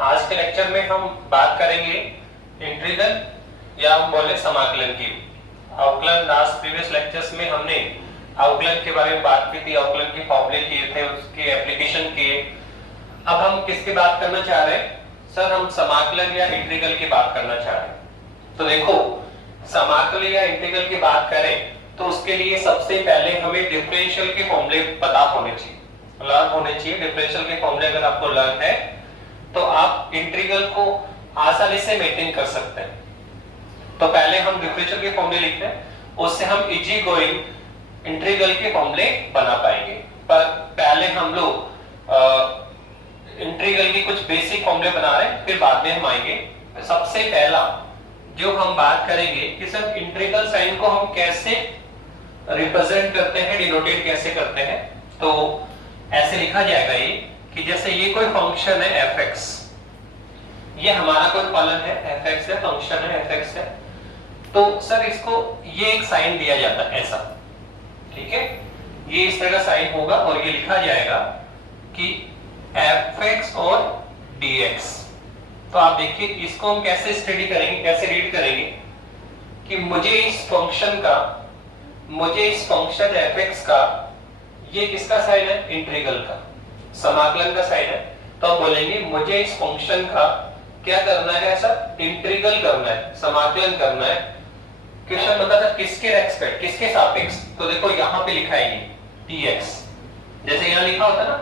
आज के लेक्चर में हम बात करेंगे इंटीग्रल या हम बोले समाकलन की। अवकलन लास्ट प्रीवियस लेक्चर्स में हमने अवकलन के बारे में बात की थी, अवकलन के फॉर्मूले किए थे, उसके एप्लीकेशन किए। अब हम किसकी बात करना चाह रहे हैं सर? हम समाकलन या इंटीग्रल की बात करना चाह रहे हैं। तो देखो, समाकलन या इंटीग्रल की बात करें तो उसके लिए सबसे पहले हमें डिफरेंशियल के फॉर्मूले पता होने चाहिए, लर्न होने चाहिए। डिफरेंशियल के फॉर्मूले अगर आपको लर्न है तो आप इंटीग्रल को आसानी से मेंटेन कर सकते हैं। तो पहले हम डिफरेंशियल के फॉर्मूले लिखते हैं, उससे हम इजी गोइंग इंटीग्रल के फॉर्मूले बना पाएंगे। पर पहले हम लोग इंटीग्रल की कुछ बेसिक फॉर्मूले बना रहे हैं, फिर बाद में हम आएंगे। सबसे पहला जो हम बात करेंगे कि सर इंटीग्रल साइन को हम कैसे रिप्रेजेंट करते हैं, डिनोटेट कैसे करते हैं। तो ऐसे लिखा जाएगा ये कि जैसे ये कोई फंक्शन है fx, ये हमारा कोई फलन है fx है, फंक्शन है fx है, तो सर इसको ये एक साइन दिया जाता है ऐसा, ठीक है। ये इस तरह का साइन होगा और ये लिखा जाएगा कि fx और dx। तो आप देखिए इसको हम कैसे स्टडी करेंगे, कैसे रीड करेंगे कि मुझे इस फंक्शन fx का ये किसका साइन है? इंटीग्रल का, समाकलन का साइन है। तो हम बोलेंगे मुझे इस फंक्शन का क्या करना है सर? इंटीग्रल करना है, समाकलन करना है। क्वेश्चन बता सर किसके रेस्पेक्ट, किसके सापेक्ष? तो देखो यहाँ पे लिखा है ये dx, जैसे यहाँ लिखा होता है ना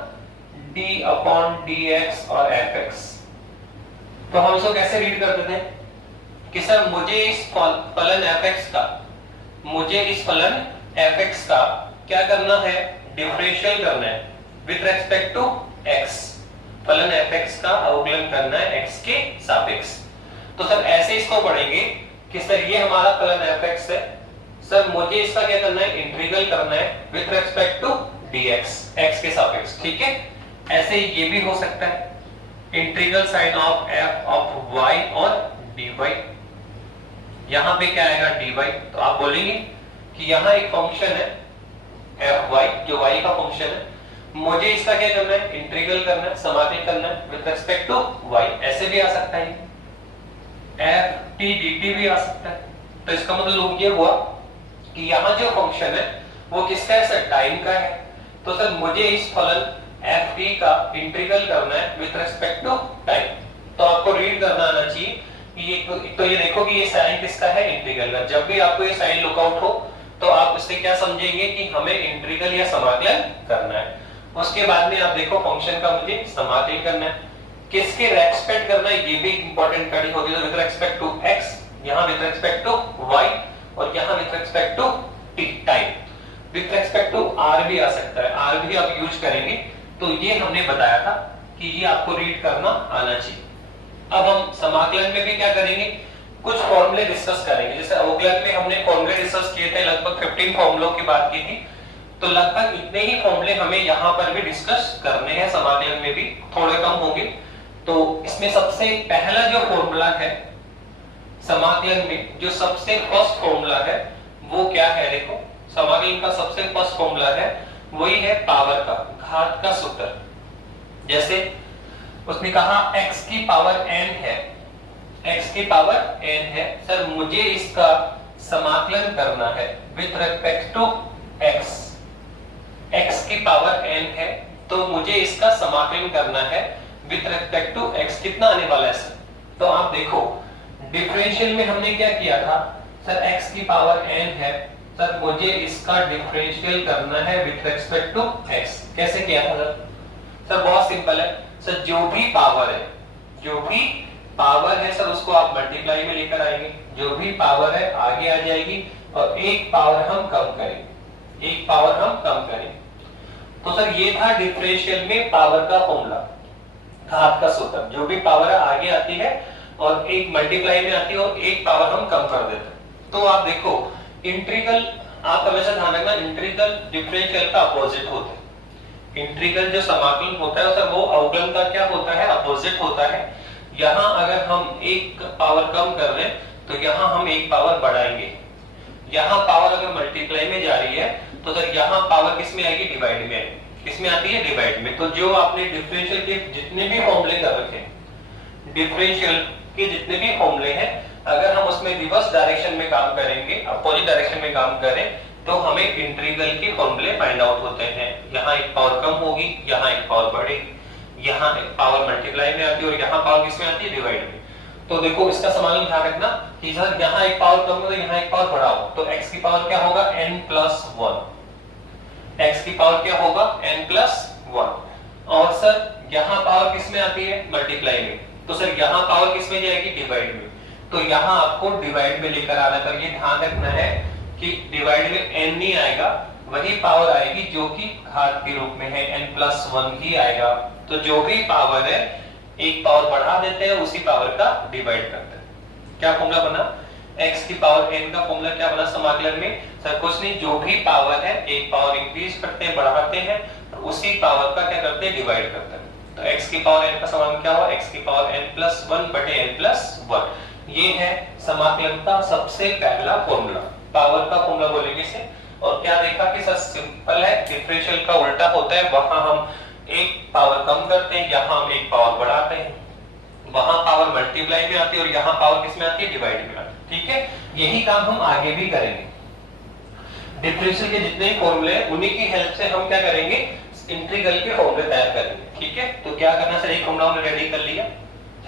d अपॉन dx और fx। तो हम इसको कैसे रीड कर देते हैं कि सर मुझे इस फलन fx का क्या करना है? डिफरेंशियल करना है विद रेस्पेक्ट टू x। फलन fx का अवकलन करना है x के सापेक्ष। तो सर ऐसे इसको पढ़ेंगे कि सर ये हमारा फलन fx है, सर मुझे इसका क्या करना है? इंटीग्रल करना है with respect to dx, x के सापेक्ष, ठीक है। ऐसे ये भी हो सकता है integral sine of f of y और dy। यहां पे क्या आएगा? dy। तो आप बोलेंगे कि यहां एक फंक्शन है fy जो y का फंक्शन है, मुझे इसका क्या करना है? इंटीग्रल करना है, समाकलन करना है विद रिस्पेक्ट टू y। ऐसे भी आ सकता है, f t dt भी आ सकता है। तो इसका मतलब ये हुआ कि यहां जो फंक्शन है वो किसका है सर? टाइम का है। तो सर मुझे इस फलन f t का इंटीग्रल करना है विद रिस्पेक्ट टू टाइम। तो आपको रीड करना आना चाहिए कि ये देखो कि ये साइन किसका है? इंटीग्रल का। जब भी आपको ये साइन लुकआउट हो तो आप इससे क्या समझेंगे कि हमें इंटीग्रल या समाकलन करना है। उसके बाद में आप देखो फंक्शन का मुझे समाकलन करना है, किसके रेस्पेक्ट करना है? ये भी इंपॉर्टेंट कड़ी होगी। तो विद रिस्पेक्ट टू x, यहां विद रिस्पेक्ट टू y और यहां with respect to t time. With respect to r भी आ सकता है, r भी आप यूज करेंगे। तो ये हमने बताया था कि ये आपको रीड करना आना चाहिए। अब हम समाकलन में भी क्या करेंगे? कुछ फॉर्मूले डिस्कस करेंगे। जैसे अवकलन में हमने फॉर्मूले डिस्कस किए थे, लगभग 15 फॉर्मूलों की बात की थी। तो लगभग इतने ही फॉर्मूले हमें यहाँ पर भी डिस्कस करने हैं, समाकलन में भी थोड़े कम होंगे। तो इसमें सबसे पहला जो फॉर्मूला है समाकलन में, जो सबसे फर्स्ट फॉर्मूला है वो क्या है? देखो समाकलन का सबसे फर्स्ट फॉर्मूला है वही है पावर का, घात का सूत्र। जैसे उसने कहा x की पावर n है, x की पावर n है, सर मुझे इसका समाकलन करना है with respect to x। x की पावर n है तो मुझे इसका समाकलन करना है विद रिस्पेक्ट टू x। कितना आने वाला है सर? तो आप देखो डिफरेंशियल में हमने क्या किया था सर? x की पावर n है, सर मुझे इसका डिफरेंशियल करना है विद रिस्पेक्ट टू x। कैसे किया था सर? सर बहुत सिंपल है सर, जो भी पावर है सर उसको आप मल्टीप्लाई में लेकर आएंगे, जो भी पावर है आगे आ जाएगी और एक पावर हम कम करें। तो सर ये था डिफरेंशियल में पावर का फॉर्मूला, घात का सूत्र। जो भी पावर आगे आती है और एक मल्टीप्लाई में आती है और एक पावर हम कम कर देते हैं। तो आप देखो इंटीग्रल, आप हमेशा ध्यान रखना इंटीग्रल डिफरेंशियल का अपोजिट होता है। इंटीग्रल जो समाकलन होता है सर वो अवकलन का क्या होता है? अपोजिट होता है। यहाँ अगर हम एक पावर कम कर रहे हैं तो यहाँ हम एक पावर बढ़ाएंगे। यहाँ पावर अगर मल्टीप्लाई में जा रही है तो सर यहाँ पावर किस में आएगी? डिवाइड में आएगी। किसमें आती है? डिवाइड में। तो जो आपने डिफरेंशियल के जितने भी फॉर्मूले कर रखे हैं डिफरेंशियल के जितने भी फॉर्मूले हैं, अगर हम उसमें रिवर्स डायरेक्शन में काम करेंगे, अपोजिट डायरेक्शन में काम करें, तो हमें इंटीग्रल के फॉर्मूले फाइंड आउट होते हैं। यहाँ एक पावर कम होगी, यहाँ एक पावर बढ़ेगी, यहाँ एक पावर मल्टीप्लाई में आती है और यहाँ पावर किसमें आती है, डिवाइड में। तो देखो इसका समाधान ध्यान रखना कि सर यहाँ एक पावर कम हो तो यहाँ एक पावर बढ़ा हो, तो x की पावर क्या होगा n+1, x की पावर क्या होगा n+1। और सर यहाँ पावर किसमें आती है, मल्टीप्लाई में, तो सर यहाँ पावर किसमें जाएगी, डिवाइड में। तो यहाँ आपको डिवाइड में लेकर आना, पर ये ध्यान रखना है कि डिवाइड में n नहीं आएगा, वही पावर आएगी जो कि घात के रूप में है, n+1 ही आएगा। तो जो भी पावर है एक पावर बढ़ा देते हैं, उसी पावर का डिवाइड करते हैं। क्या फॉर्मूला बना, x की पावर n का फॉर्मूला क्या बना समाकलन में, सर कुछ नहीं, जो भी पावर है एक पावर इंक्रीज करते हैं, बढ़ाते हैं, उसी पावर का क्या करते हैं, डिवाइड करते हैं। तो x की पावर n का समाकलन क्या हुआ, x की पावर n+1 बटे n+1। ये है समाकलन का सबसे पहला फॉर्मूला, पावर का फॉर्मूला बोलेंगे इसे। और क्या देखा कि सर सिंपल है, डिफरेंशियल का उल्टा होता है, वहां हम एक पावर कम करते हैं, यहाँ हम एक पावर बढ़ाते हैं, वहां पावर मल्टीप्लाई में आती है और यहाँ पावर किसमें आती है, डिवाइड में आती है। ठीक है, यही काम हम आगे भी करेंगे। डिफरेंशियल के जितने फॉर्मूले हैं उन्हीं की हेल्प से हम क्या करेंगे, इंटीग्रल के फॉर्मूले तैयार करेंगे। ठीक है, तो क्या करना सर, एक फॉर्मूला हमने रेडी कर लिया,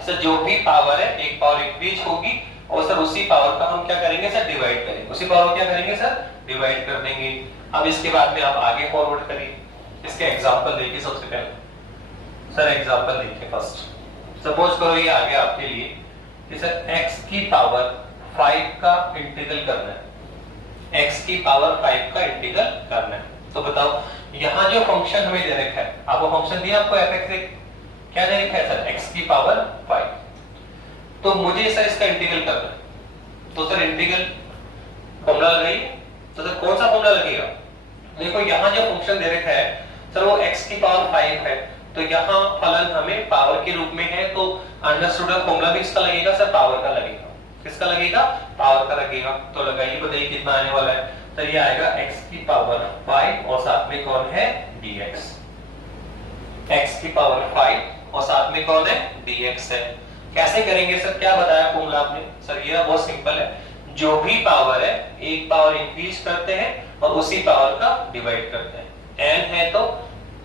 सर जो भी पावर है एक पावर इंक्रीज होगी और सर उसी पावर का हम क्या करेंगे सर, डिवाइड करेंगे, उसी पावर को क्या करेंगे सर, डिवाइड कर देंगे। अब इसके बाद में आप आगे फॉरवर्ड करिए, इसके एग्जांपल देखिए। सबसे पहले सर एग्जांपल देखिए फर्स्ट, सपोज करो ये आ गया आपके लिए कि सर x की पावर 5 का इंटीग्रल करना है, x की पावर 5 का इंटीग्रल करना है। तो बताओ यहाँ जो फंक्शन हमें दे रखा है, आपको फंक्शन दिया आपको fx, क्या दे रखा है सर, x की पावर 5, तो मुझे सर इसका इंटीग्रल करना है। तो सर इंटीग्रल फॉर्मूला लगाइए, तो सर कौन सा फॉर्मूला लगेगा, देखो यहाँ जो फंक्शन दे रखा है सर वो x की पावर 5 है, तो यहाँ फलन हमें पावर के रूप में है, तो अंडरस्टूड फॉर्मूला भी इसका लगेगा सर, पावर का लगेगा। किसका लगेगा, पावर का लगेगा। तो लगाइए, बताइए कितना आने वाला है, तो ये आएगा x की पावर 5 और साथ में कौन है, dx। x की पावर 5 और साथ में कौन है, dx है। कैसे करेंगे सर, क्या बताया फॉर्मूला आपने, सर ये बहुत सिंपल है, जो भी पावर है एक पावर इंक्रीज करते हैं और उसी पावर का डिवाइड करते हैं। n है तो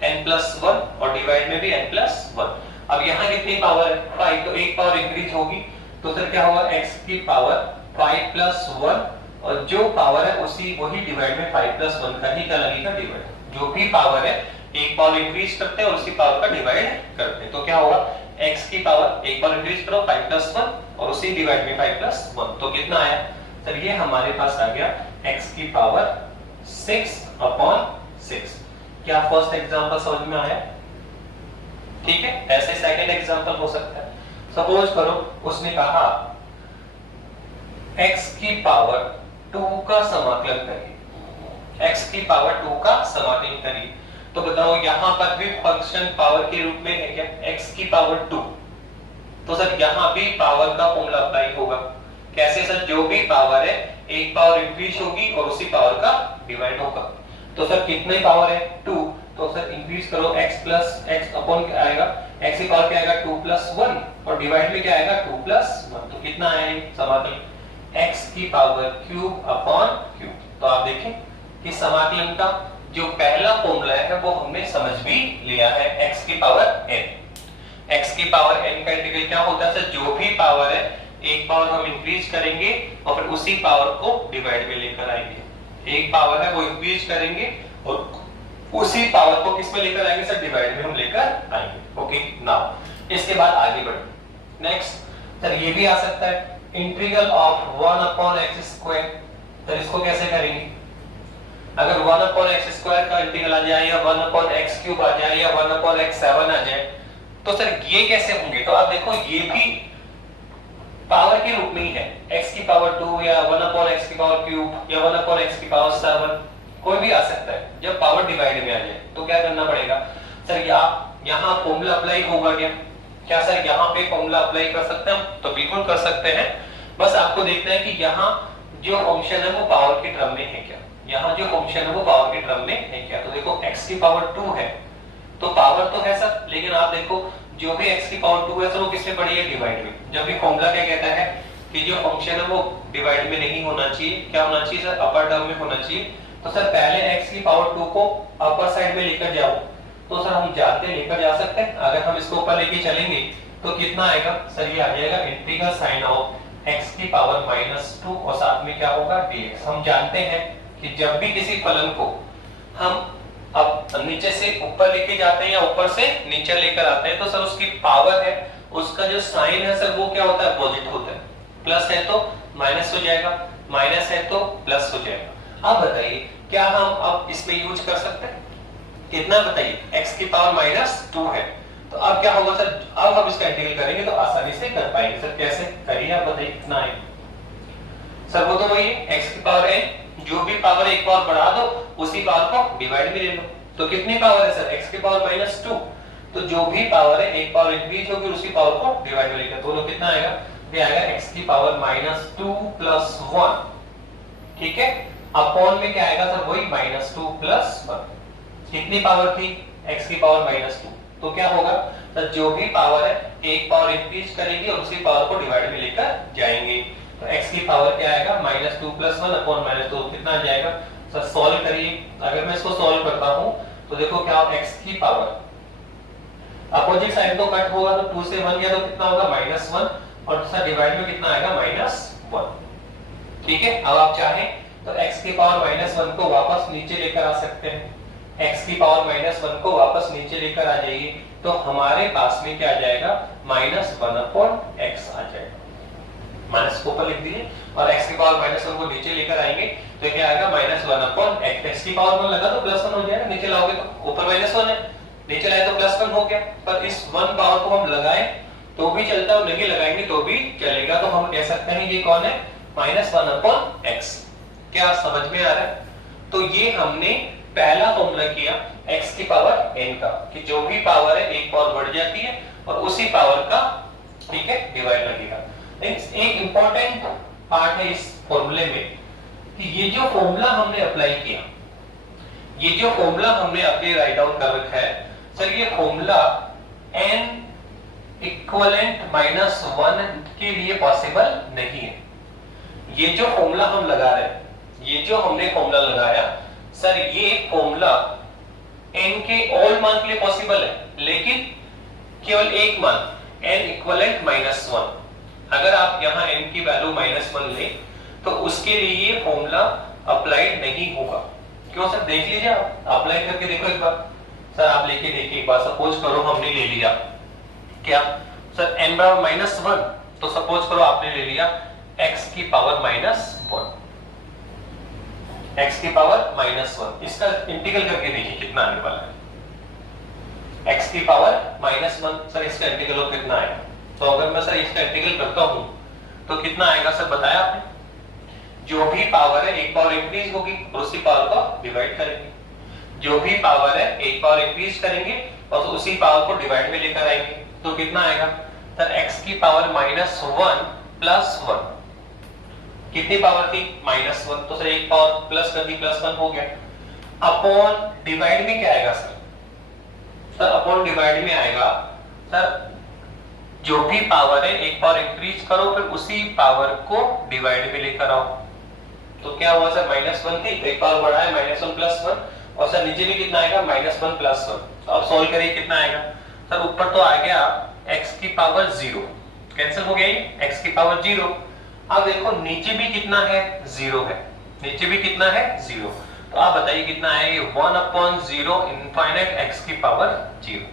n+1 और डिवाइड में भी n+1। अब यहाँ कितनी पावर है, 5, तो एक पावर इंक्रीज होगी, तो सर क्या होगा, x की पावर 5+1 और जो पावर है उसी वही डिवाइड में 5+1 का ही क्या लगेगा, डिवाइड। जो भी पावर है एक पावर इंक्रीज करते हैं और उसी पावर का डिवाइड करते हैं, तो क्या होगा, x की पावर एक पावर इंक्रीज करो 5+1 और उसी डिवाइड में 5+1, तो कितना आया सर, ये हमारे पास आ गया x की पावर 6/6। क्या फर्स्ट एग्जांपल समझ में आया, ठीक है। ऐसे सेकंड एग्जांपल हो सकता है, सपोज करो उसने कहा x की पावर 2 का समाकलन करिए, x की पावर 2 का समाकलन करिए। तो बताओ यहाँ पर भी फंक्शन पावर के रूप में है क्या, x की पावर 2, तो सर यहाँ भी पावर का फॉर्मूला अप्लाई होगा। कैसे सर, जो भी पावर है एक पावर इंक्रीज होगी और उसी पावर का डिवाइड होगा। तो सर कितने पावर है, 2, तो सर इंक्रीज करो x प्लस x अपॉन क्या आएगा, x की पावर क्या आएगा 2+1 और डिवाइड में क्या आएगा 2+1, तो कितना आया समाकलन, x की पावर क्यूब अपॉन क्यूब। तो आप देखें कि समाकलन का जो पहला फॉर्मूला है वो हमने समझ भी लिया है, x की पावर n। x की पावर n का इंटीग्रल क्या होता है सर, जो भी पावर है एक पावर हम इंक्रीज करेंगे और फिर उसी पावर को डिवाइड में लेकर आएंगे। एक पावर है वो इंक्रीज करेंगे और उसी पावर को किस में लेकर आएंगे सर, डिवाइड में हम लेकर आएंगे। ओके, नाउ इसके बाद आगे बढ़े। नेक्स्ट सर ये भी आ सकता है इंटीग्रल ऑफ 1/x², सर इसको कैसे करेंगे, अगर 1/x² का इंटीग्रल आ जाए या 1/x³ आ जाए या 1/x7 आ जाए, तो सर ये कैसे होंगे। तो आप देखो ये भी पावर के रूप में ही है, x की पावर 2 या 1/x³ या 1/x7, कोई भी आ सकता है। जब पावर डिवाइड में आ जाए तो क्या करना पड़ेगा सर, यहाँ फॉर्मूला अप्लाई होगा क्या सर, यहाँ पे फॉर्मूला अप्लाई कर सकते हैं हम, तो बिल्कुल कर सकते हैं। बस आपको देखना है कि यहाँ जो फंक्शन है वो पावर के क्रम में है क्या, यहाँ जो फंक्शन है वो पावर के क्रम में है क्या। तो देखो x की पावर 2 है तो पावर तो है सर, लेकिन आप देखो जो भी x की पावर 2 है सर वो किसमें पड़ी है, डिवाइड में। जब भी फॉर्मूला क्या कहता है कि जो फंक्शन है वो डिवाइड में नहीं होना चाहिए, क्या होना चाहिए सर, अपर टर्म में होना चाहिए। तो सर पहले x की पावर 2 को अपर साइड में लेकर जाओ, तो सर हम जाते लेकर जा सकते हैं। अगर हम इसको ऊपर लेके चलेंगे तो कितना आएगा सर, ये आ जाएगा इंटीग्रल साइन ऑफ x की पावर -2 और साथ में क्या होगा, dx। हम जानते हैं कि जब भी किसी फलन को हम अब नीचे से ऊपर लेके जाते हैं या ऊपर से नीचे लेकर आते हैं, तो सर उसकी पावर है, उसका जो साइन है सर वो क्या होता है, अपोजिट होता है। प्लस है तो माइनस हो जाएगा, माइनस है तो प्लस हो जाएगा। अब बताइए क्या हम अब इसमें यूज कर सकते हैं, कितना बताइए, x की पावर -2 है, तो अब क्या होगा सर, अब हम इसका इंटीग्रल करेंगे तो आसानी से कर पाएंगे। सर कैसे करिए आप बताइए, कितना है सर, वो तो वही है x की पावर n, जो भी पावर एक पावर बढ़ा दो उसी पावर को डिवाइड में ले लो। तो कितनी पावर है सर, x की पावर -2, तो जो भी पावर है एक पावर इंक्रीज होगी उसी पावर को डिवाइड में लेकर, दोनों कितना आएगा, ये आएगा x की पावर -2 + 1, ठीक है। अपॉन में क्या आएगा सर, वही -2 + 1, कितनी पावर थी, x की पावर -2, तो क्या होगा सर, जो भी पावर है एक पावर इंक्रीज करेगी और उसी पावर को डिवाइड में लेकर जाएंगे। तो x की पावर क्या आएगा, -2 + 1 अपॉन -2, कितना आ जाएगा सर, सॉल्व करिए। अगर मैं इसको सॉल्व करता हूं तो देखो क्या होगा, x की पावर अपोजिट साइड तो कट होगा, तो 2 से 1 गया तो कितना होगा, -1, और दूसरा डिवाइड में कितना आएगा, -1, ठीक है। अब आप चाहें तो x की पावर -1 को वापस नीचे लेकर आ सकते हैं, x की पावर -1 को वापस नीचे लेकर आ जाइए, तो हमारे पास में क्या आ जाएगा, -1/x आ जाएगा। माइनस को ऊपर लिख दीजिए और x की पावर -1 को नीचे लेकर आएंगे तो क्या आएगा, -1/x। x की पावर 1 लगा तो +1 हो जाएगा, नीचे लाओगे तो ऊपर -1 है, नीचे लाए तो +1 हो गया। पर इस 1 पावर को हम लगाएं तो भी चलता है और नहीं लगाएंगे तो भी चलेगा, तो हम कह सकते हैं ये कौन है, -1/x। क्या समझ में आ रहा है? तो ये हमने पहला फॉर्मूला किया x की पावर n का, कि जो भी पावर है एक पावर बढ़ जाती है और उसी पावर का, ठीक है, डिवाइड लगेगा। एक इंपॉर्टेंट पार्ट है इस फॉर्मूले में कि ये जो फॉर्मूला हमने अप्लाई किया, ये जो फॉर्मूला हमने अपने राइट डाउन कर रखा है सर, ये फॉर्मूला n इक्विवेलेंट -1 के लिए पॉसिबल नहीं है। ये जो फॉर्मूला हम लगा रहे हैं, ये जो हमने फॉर्मूला लगाया सर, ये फॉर्मूला n के ऑल मान के लिए पॉसिबल है, लेकिन केवल एक मान n इक्विवेलेंट -1। अगर आप यहां n की वैल्यू -1 ले तो उसके लिए ये फॉर्मूला अप्लाइड नहीं होगा। क्यों सर, देख लीजिए, आप अप्लाई करके देखो एक बार। सर आप लेके देखिए एक बार, सपोज करो हमने ले लिया क्या सर, n बराबर -1, तो सपोज करो आपने ले लिया x की पावर -1, x की पावर -1, इसका इंटीग्रल करके देखिए कितना आने वाला है, x की पावर -1, सर इसका इंटीग्रल कितना आएगा। तो अगर मैं सर इसका इंटीग्रल करता हूं तो कितना आएगा सर, बताया आपने, जो भी पावर है एक पावर इंक्रीज होगी और उसी पावर को डिवाइड करेंगे, जो भी पावर है एक पावर इंक्रीज करेंगे और उसी पावर को डिवाइड में लेकर आएंगे, तो कितना आएगा सर, x की पावर -1 + 1, कितनी पावर थी, -1, तो सर एक पावर प्लस कर दी, +1 हो गया। अपॉन डिवाइड में क्या आएगा सर, सर अपॉन डिवाइड में आएगा सर, जो भी पावर है एक पावर इंक्रीज करो फिर उसी पावर को डिवाइड में लेकर आओ, तो क्या हुआ सर, -1 थी तो एक पावर बढ़ा है, -1 + 1, और सर नीचे भी कितना आएगा, -1 + 1। तो अब सॉल्व करिए कितना आएगा सर, ऊपर तो आ गया x की पावर 0, कैंसिल हो गया ये, x की पावर 0। अब देखो नीचे भी कितना है, 0 है, नीचे भी कितना है, 0। तो आप बताइए कितना है, 1/0 इनफाइनाइट x की पावर 0,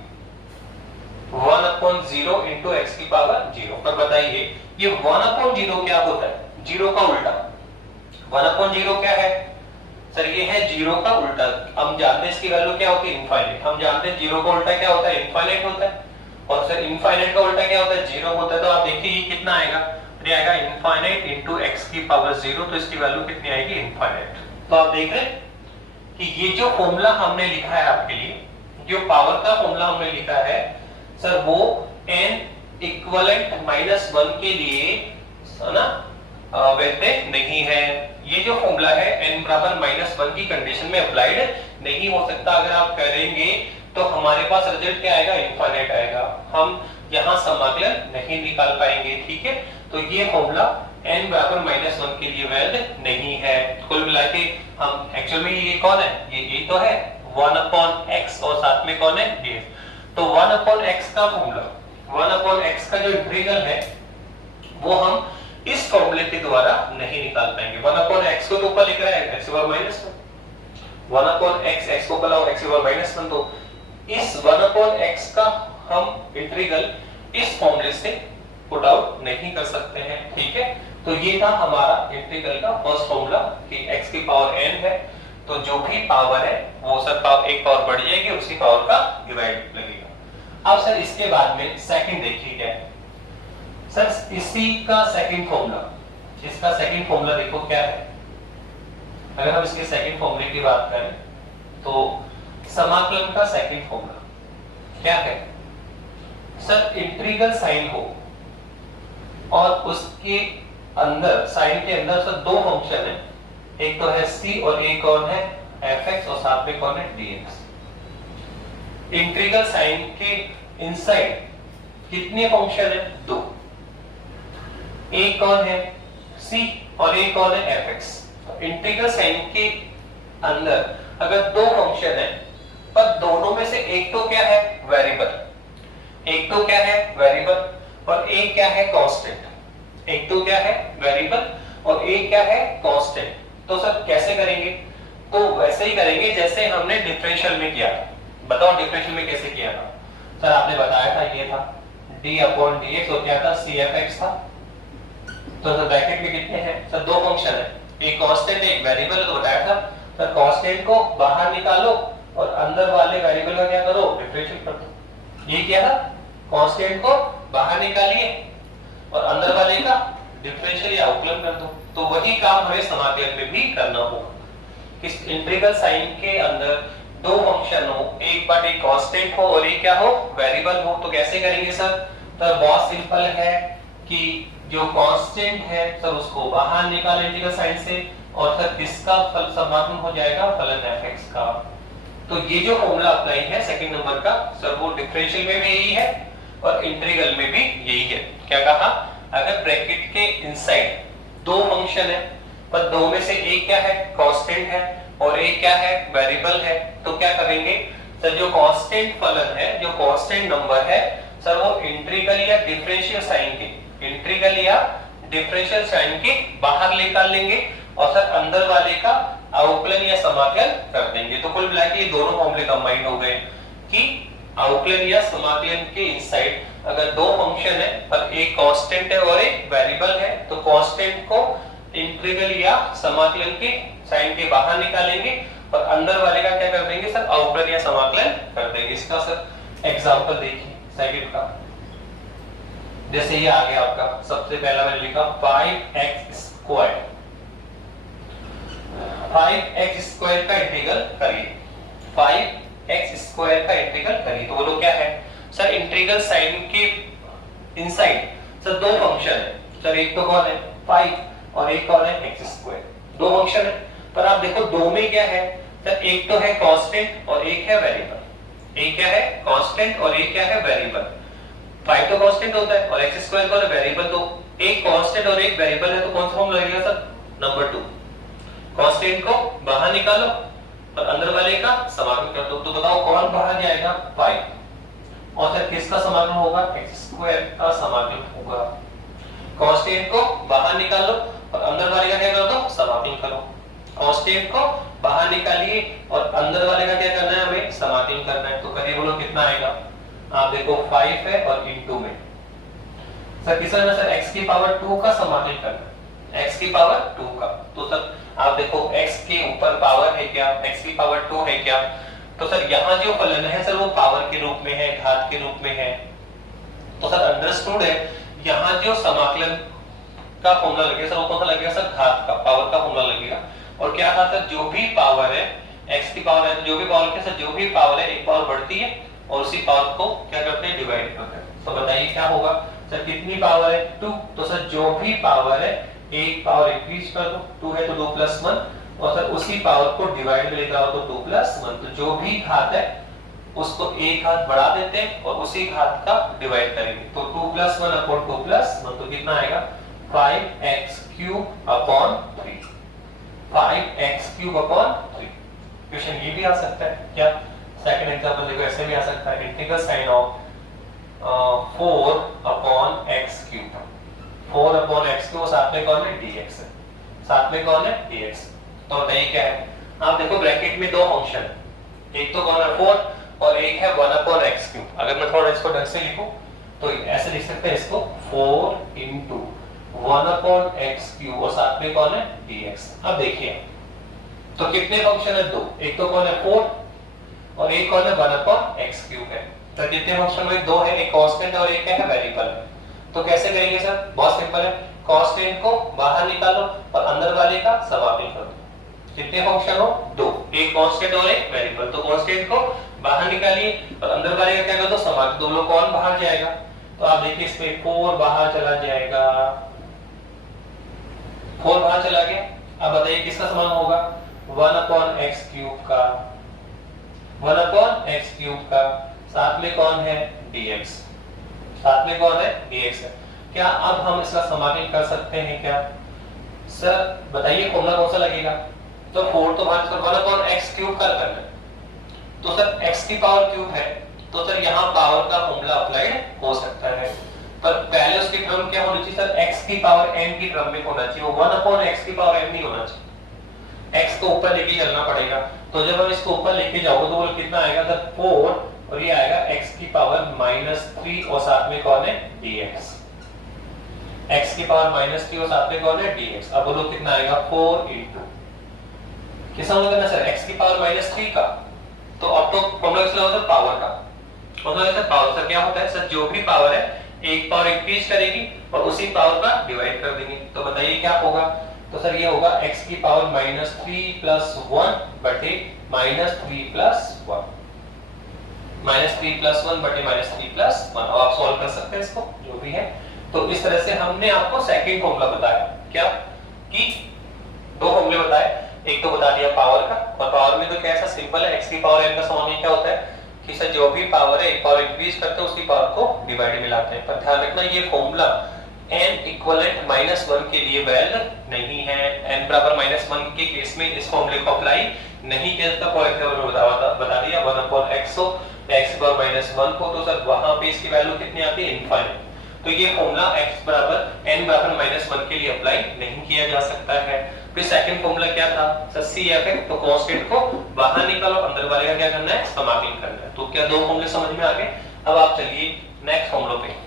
1/0 into x की पावर 0। पर बताइए ये 1/0 क्या होता है, 0 का उल्टा। 1/0 क्या है सर, ये है 0 का उल्टा। हम जानते हैं इसकी वैल्यू क्या होती है, इनफाइनाइट। हम जानते हैं 0 का उल्टा क्या होता है, इनफाइनाइट होता है, और सर इनफाइनाइट का उल्टा क्या होता है, 0 होता है। तो आप देखिए ये कितना आएगा, ये आएगा इनफाइनाइट into x की पावर 0, तो इसकी वैल्यू कितनी आएगी, इनफाइनाइट। तो आप देख रहे हैं कि ये जो फॉर्मूला हमने लिखा है आपके लिए, जो पावर का फॉर्मूला हमने लिखा है सर, वो n इक्विवेलेंट -1 के लिए है ना, वैसे नहीं है। ये जो फॉर्मूला है n बराबर -1 की कंडीशन में अप्लाइड नहीं हो सकता। अगर आप करेंगे तो हमारे पास रिजल्ट क्या आएगा, इनफाइनाइट आएगा, हम यहाँ समाकलन नहीं निकाल पाएंगे। ठीक है, तो ये फॉर्मूला n बराबर -1 के लिए वैध नहीं है। कुल मिला के हम एक्चुअल में ये कौन है, ये तो है 1/x और साथ में कौन है dx। तो 1/x का फॉर्मूला, 1/x का जो इंटीग्रल है वो हम इस फॉर्मूले के द्वारा नहीं निकाल पाएंगे। 1/x को तो ऊपर लिख रहा है x की पावर -1, 1/x x को कलाओ x की पावर -1, तो इस 1/x का हम इंटीग्रल इस फॉर्मूले से पुट आउट नहीं कर सकते हैं। ठीक है, तो ये था हमारा इंटीग्रल का फर्स्ट फॉर्मूला कि x की पावर n है, तो जो भी पावर है वो सर पावर एक पावर बढ़ जाएगी, उसी पावर का डिवाइड लगेगा। अब सर इसके बाद में सेकंड देखिए क्या है सर, इसी का सेकंड फॉर्मूला, इसका सेकंड फॉर्मूला देखो क्या है। अगर हम इसके सेकंड फॉर्मूले की बात करें तो समाकलन का सेकंड फॉर्मूला क्या है सर, इंटीग्रल साइन हो और उसके अंदर, साइन के अंदर सर दो फंक्शन है, एक तो है c और एक कौन है fx और साथ में कौन है dx। इंटीग्रल साइन के इनसाइड कितने फंक्शन है, दो, एक कौन है c और एक कौन है fx। इंटीग्रल साइन के अंदर अगर दो फंक्शन है पर दोनों में से एक तो क्या है वेरिएबल, एक तो क्या है वेरिएबल और एक क्या है कांस्टेंट, एक तो क्या है वेरिएबल और एक क्या है कांस्टेंट। तो सर कैसे करेंगे, तो वैसे ही करेंगे जैसे हमने डिफरेंशियल में किया था। बताओ डिफरेंशियल में कैसे किया था सर, आपने बताया था ये था d/dx और क्या था cfx था। तो सर ब्रैकेट में कितने हैं सर, दो फंक्शन है, एक कांस्टेंट एक वेरिएबल। तो बताया था सर कांस्टेंट को बाहर निकालो और अंदर वाले वेरिएबल का क्या करो, डिफरेंशियल कर दो। ये क्या था, कांस्टेंट को बाहर निकालिए और अंदर वाले का डिफरेंशियल या अवकलन कर दो। तो वही काम हमें समाकलन में भी करना होगा कि इंटीग्रल साइन के अंदर दो फंक्शन हो, एक बार एक कांस्टेंट हो और एक क्या हो वेरिएबल हो। तो कैसे करेंगे सर, तो बहुत सिंपल है कि जो कांस्टेंट है सर उसको बाहर निकालें इंटीग्रल साइन से और सर किसका फल समाकलन हो जाएगा, फलन fx का। तो ये जो फॉर्मूला अप्लाई है सेकंड नंबर का सर वो डिफरेंशियल में भी यही है और इंटीग्रल में भी यही है। क्या कहा, अगर ब्रैकेट के इनसाइड दो फंक्शन है पर दो में से एक क्या है कांस्टेंट है और एक क्या है वेरिएबल है, तो क्या करेंगे सर, जो कांस्टेंट फलन है, जो कांस्टेंट नंबर है सर वो इंटीग्रल या डिफरेंशियल साइन के, इंटीग्रल या डिफरेंशियल साइन के बाहर निकाल लेंगे और सर अंदर वाले का अवकलन या समाकलन कर देंगे। तो कुल मिला के ये दोनों फॉर्मूले कंबाइन हो गए कि अवकलन या समाकलन के इनसाइड अगर दो फंक्शन है पर एक कांस्टेंट है और एक वेरिएबल है, तो कांस्टेंट को इंटीग्रल या समाकलन के साइन के बाहर निकालेंगे और अंदर वाले का क्या कर देंगे सर, अवकलन या समाकलन कर देंगे। इसका सर एग्जांपल देखिए सेकंड का, जैसे ये आ गया आपका, सबसे पहला मैंने लिखा 5x² 5x² का इंटीग्रल करिए, 5x² का इंटीग्रल करिए। तो बोलो क्या है सर, इंटीग्रल साइन के इनसाइड सर दो फंक्शन है सर, एक तो कौन है 5 और एक कौन है x², दो फंक्शन है पर आप देखो दो में क्या है सर, एक तो है कांस्टेंट और एक है वेरिएबल, एक क्या है कांस्टेंट और एक क्या है वेरिएबल। 5 तो कांस्टेंट होता है और x² कौन है वेरिएबल, तो एक कांस्टेंट और एक वेरिएबल है, तो कौन सा फॉर्म लगेगा सर, नंबर 2। कांस्टेंट को बाहर निकालो और अंदर वाले का समाकलन कर दो। तो बताओ कौन बाहर जाएगा 5 और सर किसका समाकलन होगा, x² का समाकलन होगा। कांस्टेंट को बाहर निकालो और अंदर वाले का क्या कर दो, समाकलन करो। कांस्टेंट को बाहर निकालिए और अंदर वाले का क्या करना है, हमें समाकलन करना है। तो करिए, बोलो कितना आएगा, आप देखो 5 है और इनटू में सर किसका ना सर x की पावर 2 का समाकलन करना है, x की पावर 2 का। तो सर आप देखो x के ऊपर पावर है क्या, x की पावर 2 है क्या, तो सर यहाँ जो फलन है सर वो पावर के रूप में है, घात के रूप में है। तो सर अंडरस्टूड है, यहाँ जो समाकलन का फॉर्मूला लगेगा सर वो कौन सा लगेगा सर, घात का, पावर का फॉर्मूला लगेगा। और क्या था सर, जो भी पावर है x की पावर है, जो भी पावर के सर जो भी पावर है एक पावर बढ़ती है और उसी पावर को क्या करते हैं, डिवाइड करते हैं। तो बताइए क्या होगा सर, कितनी पावर है 2, तो सर जो भी पावर है एक पावर इंक्रीज कर दो, 2 है तो 2 + 1 और सर उसी पावर को डिवाइड में लेकर आओ तो 2 + 1। तो जो भी घात है उसको एक हाथ बढ़ा देते हैं और उसी हाथ का डिवाइड करेंगे। तो 2 + 1 अपॉन 2 + 1 तो कितना आएगा 5x³ upon 3, 5x³ upon 3। Question ये भी आ सकता है क्या? सेकंड एग्जांपल देखो, ऐसे भी आ सकता है integral sine of 4 upon x³, 4 upon x³ साथ में कौन है dx है, साथ में कौन है dx। तो बताइए क्या है? आप देखो ब्रैकेट में दो फंक्शन, एक तो कौन है 4 और एक है 1 अपॉन x³। अगर मैं थोड़ा इसको ढंग से लिखूं तो ऐसे लिख सकते हैं इसको 4 इंटू 1 अपॉन x³ और साथ में कौन है dx। अब देखिए तो कितने फंक्शन है? दो, एक तो कौन है 4 और एक कौन है 1 अपॉन x³ है। तो कितने फंक्शन में? दो है, एक कांस्टेंट और एक है वेरिएबल है। तो कैसे करेंगे सर? बहुत सिंपल है, कांस्टेंट को बाहर निकालो और अंदर वाले का समाकलन कर दो। कितने फंक्शन हो? दो, एक कांस्टेंट और एक वेरिएबल। तो कांस्टेंट को बाहर निकालिए और अंदर वाले का क्या कर दो समाकलन। दोनों कौन बाहर जाएगा? तो आप देखिए इसमें 4 बाहर चला जाएगा, 4 बाहर चला गया। अब बताइए किसका समान होगा? 1 अपॉन x³ का, 1 अपॉन x³ का, साथ में कौन है dx, साथ में कौन है dx है। क्या अब हम इसका समाकलन कर सकते हैं क्या? सर बताइए फॉर्मूला कौन सा लगेगा? तो 4 तो बाहर, 1 अपॉन x³ का करना है। तो सर x की पावर क्यूब है, तो सर यहाँ पावर का फॉर्मूला अप्लाइड हो सकता है, पर पहले उसकी टर्म क्या होनी चाहिए सर? x की पावर m की टर्म में होना चाहिए, वो 1 अपॉन x की पावर m नहीं होना चाहिए। x को ऊपर लेके चलना पड़ेगा। तो जब हम इसको ऊपर लेके जाओगे तो वो कितना आएगा सर? 4 और ये आएगा x की पावर -3 और साथ में कौन है dx, x की पावर -3 और साथ में कौन है dx। अब बोलो कितना आएगा 4 इंटू किसका होगा ना सर? x की पावर -3 का। तो अब तो फॉर्मूला किसका होता है? पावर का। फॉर्मूला होता है पावर का। क्या होता है सर? जो भी पावर है एक पावर इंक्रीज करेगी और उसी पावर का डिवाइड कर देंगे। तो बताइए क्या होगा? तो सर ये होगा x की पावर -3 + 1 बटे -3 + 1, -3 + 1 बटे -3 + 1। अब आप सॉल्व कर सकते हैं इसको, जो भी है। तो इस तरह से हमने आपको सेकंड फॉर्मूला बताया क्या कि दो फॉर्मूले बताए, एक तो बता दिया पावर का, और पावर में तो क्या ऐसा सिंपल है, x की पावर m का समाकलन क्या होता है कि सर जो भी पावर है एक पावर इंक्रीज करते हैं उसकी पावर को डिवाइड में लाते हैं। पर ध्यान रखना ये फॉर्मूला n इक्विवेलेंट -1 के लिए वैलिड नहीं है। n बराबर -1 के केस में इस फॉर्मूले को अप्लाई नहीं किया जाता। फॉर एग्जांपल मैं बता दिया 1 अपॉन x हो, x बराबर -1 को, तो सर वहां पे इसकी वैल्यू कितनी आती है? इनफाइनाइट। तो ये फॉर्मूला x बराबर n बराबर -1 के लिए अप्लाई नहीं किया जा सकता है। फिर सेकंड फॉर्मूला क्या था सर? CF है, तो कांस्टेंट को बाहर निकालो, अंदर वाले का क्या करना है? समाकलन करना है। तो क्या दो फॉर्मूले समझ में आ गए? अब आप चलिए नेक्स्ट फॉर्मूला पे।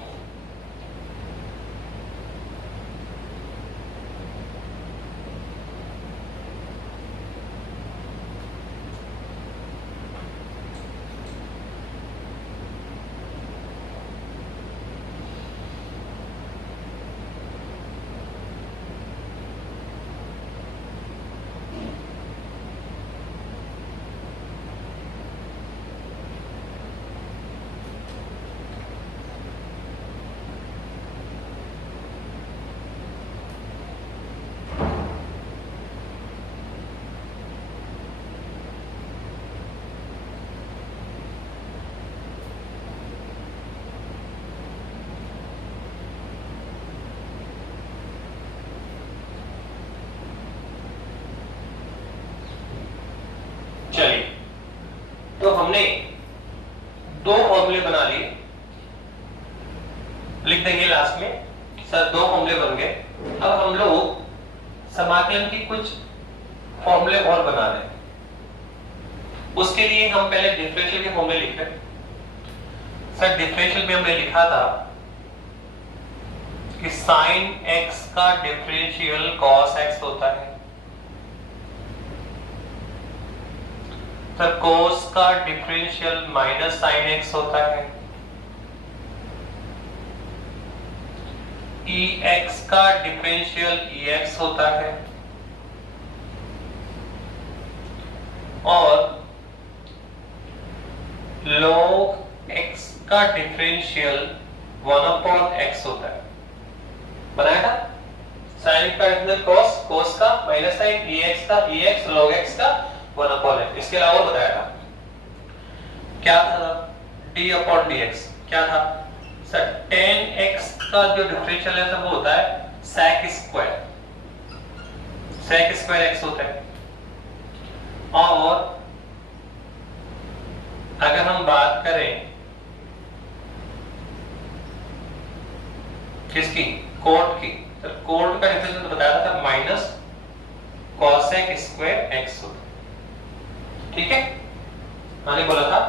चलिए तो हमने दो फॉर्मूले बना लिए, लिख देंगे लास्ट में सर दो फॉर्मूले बन गए। अब हम लोग समाकलन की कुछ फॉर्मूले और बना रहे हैं। उसके लिए हम पहले डिफरेंशियल के फॉर्मूले लिख रहे हैं। सर डिफरेंशियल में हमने लिखा था कि sin x का डिफरेंशियल cos x होता है, सर cos का डिफरेंशियल -sin x होता है, ex का डिफरेंशियल ex होता है, और log x का डिफरेंशियल 1/x होता है। बनाया था sin का cos, cos का -sin, ex का ex, log x का 1/x। इसके अलावा बताया था क्या था d अपॉन dx क्या था सर tan x का जो डिफरेंशियल है सर वो होता है sec स्क्वायर x होता है। और अगर हम बात करें किसकी कोट की, तो कोट का डिफरेंशियल तो बताया था माइनस cosec स्क्वायर x होता है। ठीक है, मैंने बोला था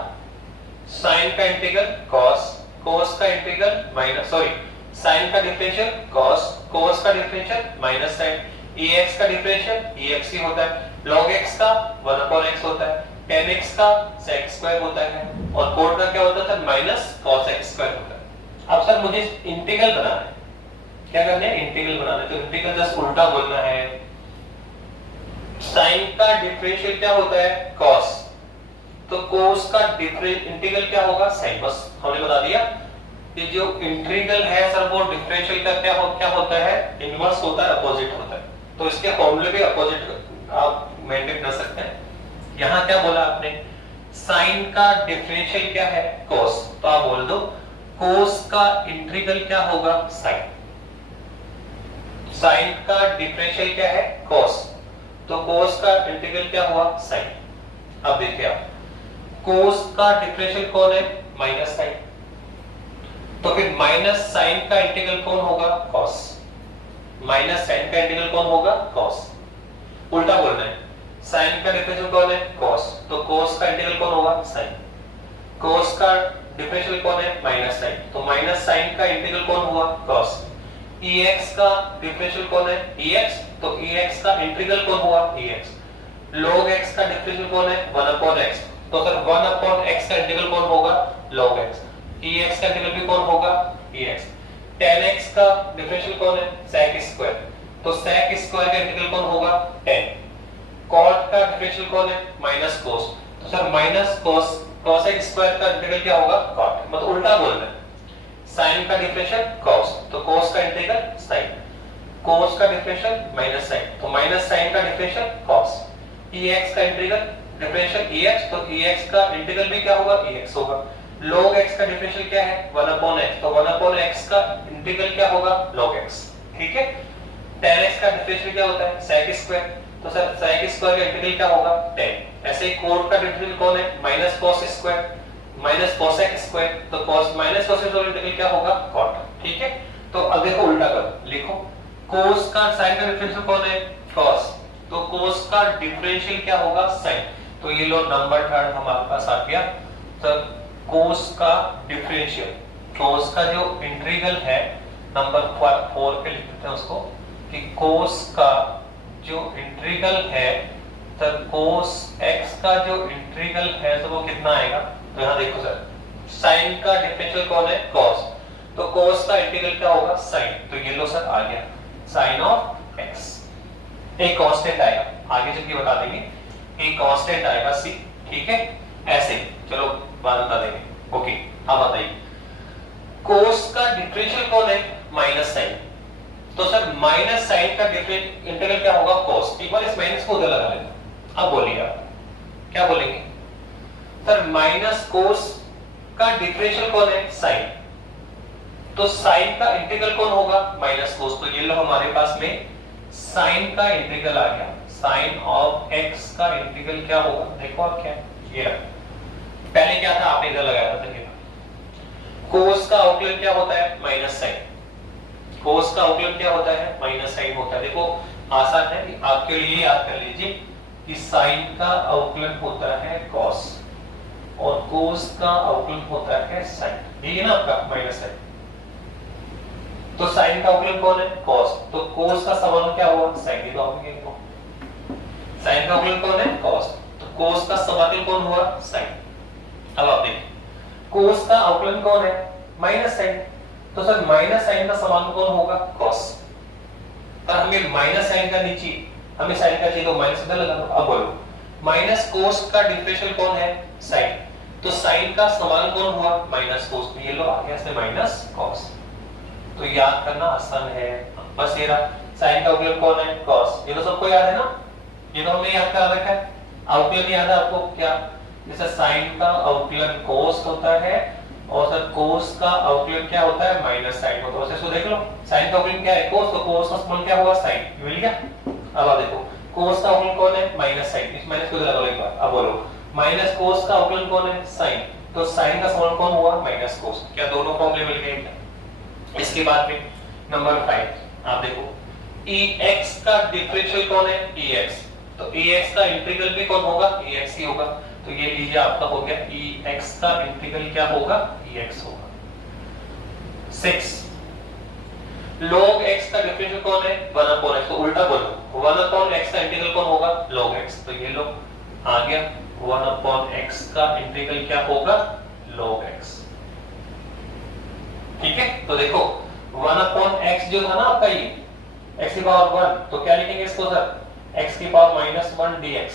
साइन का इंटीग्रल cos, cos का इंटीग्रल माइनस साइन का डिफरेंशियल cos, cos का डिफरेंशियल माइनस साइन, ex का डिफरेंशियल ex ही होता है, log x का 1 अपॉन x होता है, tan x का sec स्क्वायर होता है और कोड का क्या होता है माइनस cos x स्क्वायर होता है। अब सर मुझे इंटीग्रल बनाना है, क्या करना है इंटीग्रल बनाना है, तो इंटीग्रल जस्ट उल्टा बोलना है। साइन का डिफरेंशियल क्या होता है cos, तो cos का इंटीग्रल क्या होगा sin, बस हमने बता दिया। ये जो इंटीग्रल है सर वो डिफरेंशियल का क्या होता है इनवर्स होता है, अपोजिट होता है, तो इसके फॉर्मूले भी अपोजिट आप मेंटेन कर सकते हैं। यहां क्या बोला आपने साइन का डिफरेंशियल क्या है cos, तो आप बोल दो cos का इंटीग्रल क्या होगा sin, साइन का डिफरेंशियल क्या है cos, तो cos का इंटीग्रल क्या हुआ sin। अब देखिए आप cos का डिफरेंशियल कौन है माइनस sin, तो फिर माइनस साइन का इंटीग्रल कौन होगा cos, माइनस साइन का इंटीग्रल कौन होगा cos, उल्टा बोलना है साइन का डिफरेंशियल कौन है cos, तो cos का इंटीग्रल कौन होगा sin, cos का डिफरेंशियल कौन है माइनस sin, तो माइनस साइन का इंटीग्रल कौन हुआ cos, ex का डिफरेंशियल कौन है ex, तो ex का इंटीग्रल कौन हुआ ex, log x का डिफरेंशियल कौन है 1 अपॉन x, तो सर 1 अपॉन x का इंटीग्रल कौन होगा log x, ex का इंटीग्रल भी कौन होगा ex, tan x का डिफरेंशियल कौन है sec स्क्वायर, तो sec स्क्वायर का इंटीग्रल कौन होगा tan, cot का डिफरेंशियल कौन है माइनस cos, तो सर माइनस cosec स्क्वायर का इंटीग्रल क्या होगा cot, मतलब उल्टा बोलना है sin का डिफरेंशियल cos, तो cos का इंटीग्रल sin, cos का डिफरेंशियल माइनस sin, तो माइनस sin का डिफरेंशियल cos, ex का इंटीग्रल डिफरेंशियल ex, तो ex का इंटीग्रल भी क्या होगा ex होगा, log x का डिफरेंशियल क्या है 1 अपॉन x, तो 1 अपॉन x का इंटीग्रल क्या होगा log x। ठीक है, tan x का डिफरेंशियल क्या होता है sec स्क्वायर, तो सर sec स्क्वायर का इंटीग्रल क्या होगा tan। ऐसे ही cot का डिफरेंशियल कौन है minus cos square, minus cosec square, तो cos माइनस cos का इंटीग्रल क्या होगा cot। ठीक है, तो अब देखो उल्टा करो, लिखो cos का sin का डिफरेंशियल कौन है cos, तो cos का डिफरेंशियल क्या होगा sin, तो ये लो नंबर थर्ड हमारे पास आ गया। तो cos का डिफरेंशियल, cos का जो इंटीग्रल है नंबर 4 पे लिख देते हैं उसको कि cos का जो इंटीग्रल है, तो cos x का जो इंटीग्रल है तो वो कितना आएगा, तो यहाँ देखो सर sin का डिफरेंशियल कौन है cos, तो cos का इंटीग्रल क्या होगा sin, तो ये लो सर आ गया sin ऑफ x, एक कांस्टेंट आएगा, आगे चल के बता देंगे, एक कांस्टेंट आएगा c। ठीक है, ऐसे चलो बाद बता देंगे। ओके, अब बताइए cos का डिफरेंशियल कौन है माइनस sin, तो सर माइनस sin का डिफरेंशियल इंटीग्रल क्या होगा cos, एक बार इस माइनस को उधर लगा लेना। अब बोलिए आप क्या बोलेंगे सर माइनस cos का डिफरेंशियल कौन है sin, तो sin का इंटीग्रल कौन होगा माइनस cos, तो ये लो हमारे पास में sin का इंटीग्रल आ गया, sin ऑफ x का इंटीग्रल क्या होगा, देखो आप क्या ये पहले क्या था आपने इधर लगाया था, देखिए cos का अवकलन क्या होता है माइनस sin, cos का अवकलन क्या होता है माइनस sin होता है। देखो आसान है, आपके लिए याद कर लीजिए कि sin का अवकलन होता है cos और cos का अवकलन होता है sin, ये ना आपका माइनस sin, तो sin का अवकलन कौन है cos, तो cos का समानुपाती क्या हुआ sin, ये तो आपके को sin का अवकलन कौन है cos, तो cos का समानुपाती कौन हुआ sin। अब आप देखिए cos का अवकलन कौन है माइनस sin, तो सर माइनस sin का समानुपाती कौन होगा cos, पर हमें माइनस sin का नीचे हमें sin का चाहिए तो माइनस इधर लगा दो। अब बोलो माइनस cos का डिफरेंशियल कौन है sin, तो sin का समानुपाती कौन हुआ माइनस cos, तो ये लो आ गया इसमें माइनस cos, तो याद करना आसान है, बस ये रहा sin का अवकलन कौन है cos, ये तो सबको याद है ना, ये तो हमने याद कर रखा है। अवकलन याद है आपको क्या जैसे साइन का अवकलन कोस होता है और सर कोस का अवकलन क्या होता है माइनस साइन होता है। इसको देख लो, साइन का अवकलन क्या है कोस, तो कोस का समूल क्या हुआ साइन, मिल गया। अब आप देखो कोस का अवकलन कौन है माइनस साइन, इस माइनस को लगा लो एक बार। अब बोलो माइनस कोस का अवकलन कौन है साइन, तो साइन का समूल कौन हुआ माइनस कोस। क्या दोनों फॉर्मूले मिल गए क्या। इसके बाद में नंबर 5 आप देखो ex का डिफरेंशियल कौन है ex, तो ex का इंटीग्रल भी कौन होगा ex ही होगा। तो ये लीजिए आपका हो गया ex का इंटीग्रल क्या होगा ex होगा। 6 log x का डिफरेंशियल कौन है 1/x, तो उल्टा बोलो 1/x का इंटीग्रल कौन होगा log x, तो ये लो आ गया 1/x का इंटीग्रल क्या होगा log x। ठीक है, तो देखो 1/x जो था ना आपका ये x की पावर 1, तो क्या लिखेंगे इसको सर x की पावर -1 dx,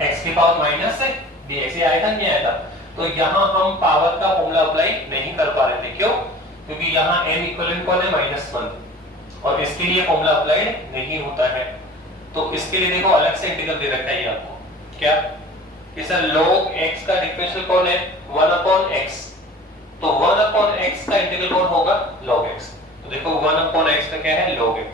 x की पावर माइनस से dx, ये आया था नहीं आया था। तो यहाँ हम पावर का फॉर्मूला अप्लाई नहीं कर पा रहे थे, क्यों, क्योंकि यहाँ n इक्विवेलेंट कौन है -1 और इसके लिए फॉर्मूला अप्लाई नहीं होता है। तो इसके लिए देखो अलग से इंटीग्रल दे रखा है आपको क्या कि सर log x का डिफरेंशियल कौन है 1/x, तो 1/x का इंटीग्रल कौन होगा log x। तो देखो 1/x का क्या है log x,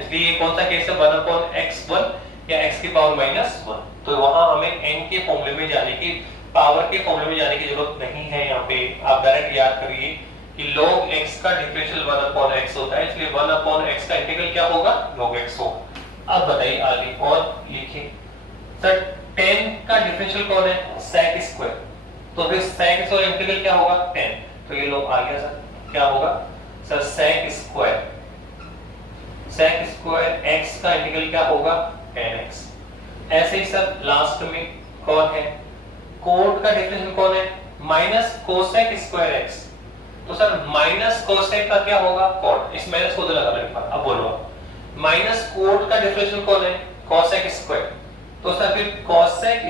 इसलिए ये कौन सा केस है 1/x1 या x की पावर -1। तो वहां हमें n के फॉर्मूले में जाने की, पावर के फॉर्मूले में जाने की जरूरत नहीं है। यहाँ पे आप डायरेक्ट याद करिए कि log x का डिफरेंशियल 1/x होता है, इसलिए 1/x का इंटीग्रल क्या होगा log x होगा। अब बताइए आगे और लिखिए सर 10 का डिफरेंशियल कौन है sec स्क्वायर, तो फिर sec स्क्वायर इंटीग्रल क्या होगा 10, तो ये लो आ गया सर क्या होगा सर sec स्क्वायर x का इंटीग्रल क्या होगा 10x। ऐसे ही सर लास्ट में कौन है कोट का डिफरेंशियल कौन है माइनस कोसेक स्क्वायर x, तो सर माइनस कोसेक का क्या होगा कोट, इस माइनस को लगा लो एक बार। अब बोलो माइनस कोट का डिफरेंशियल कौन है कोसेक स्क्वायर, तो सर फिर कोसेक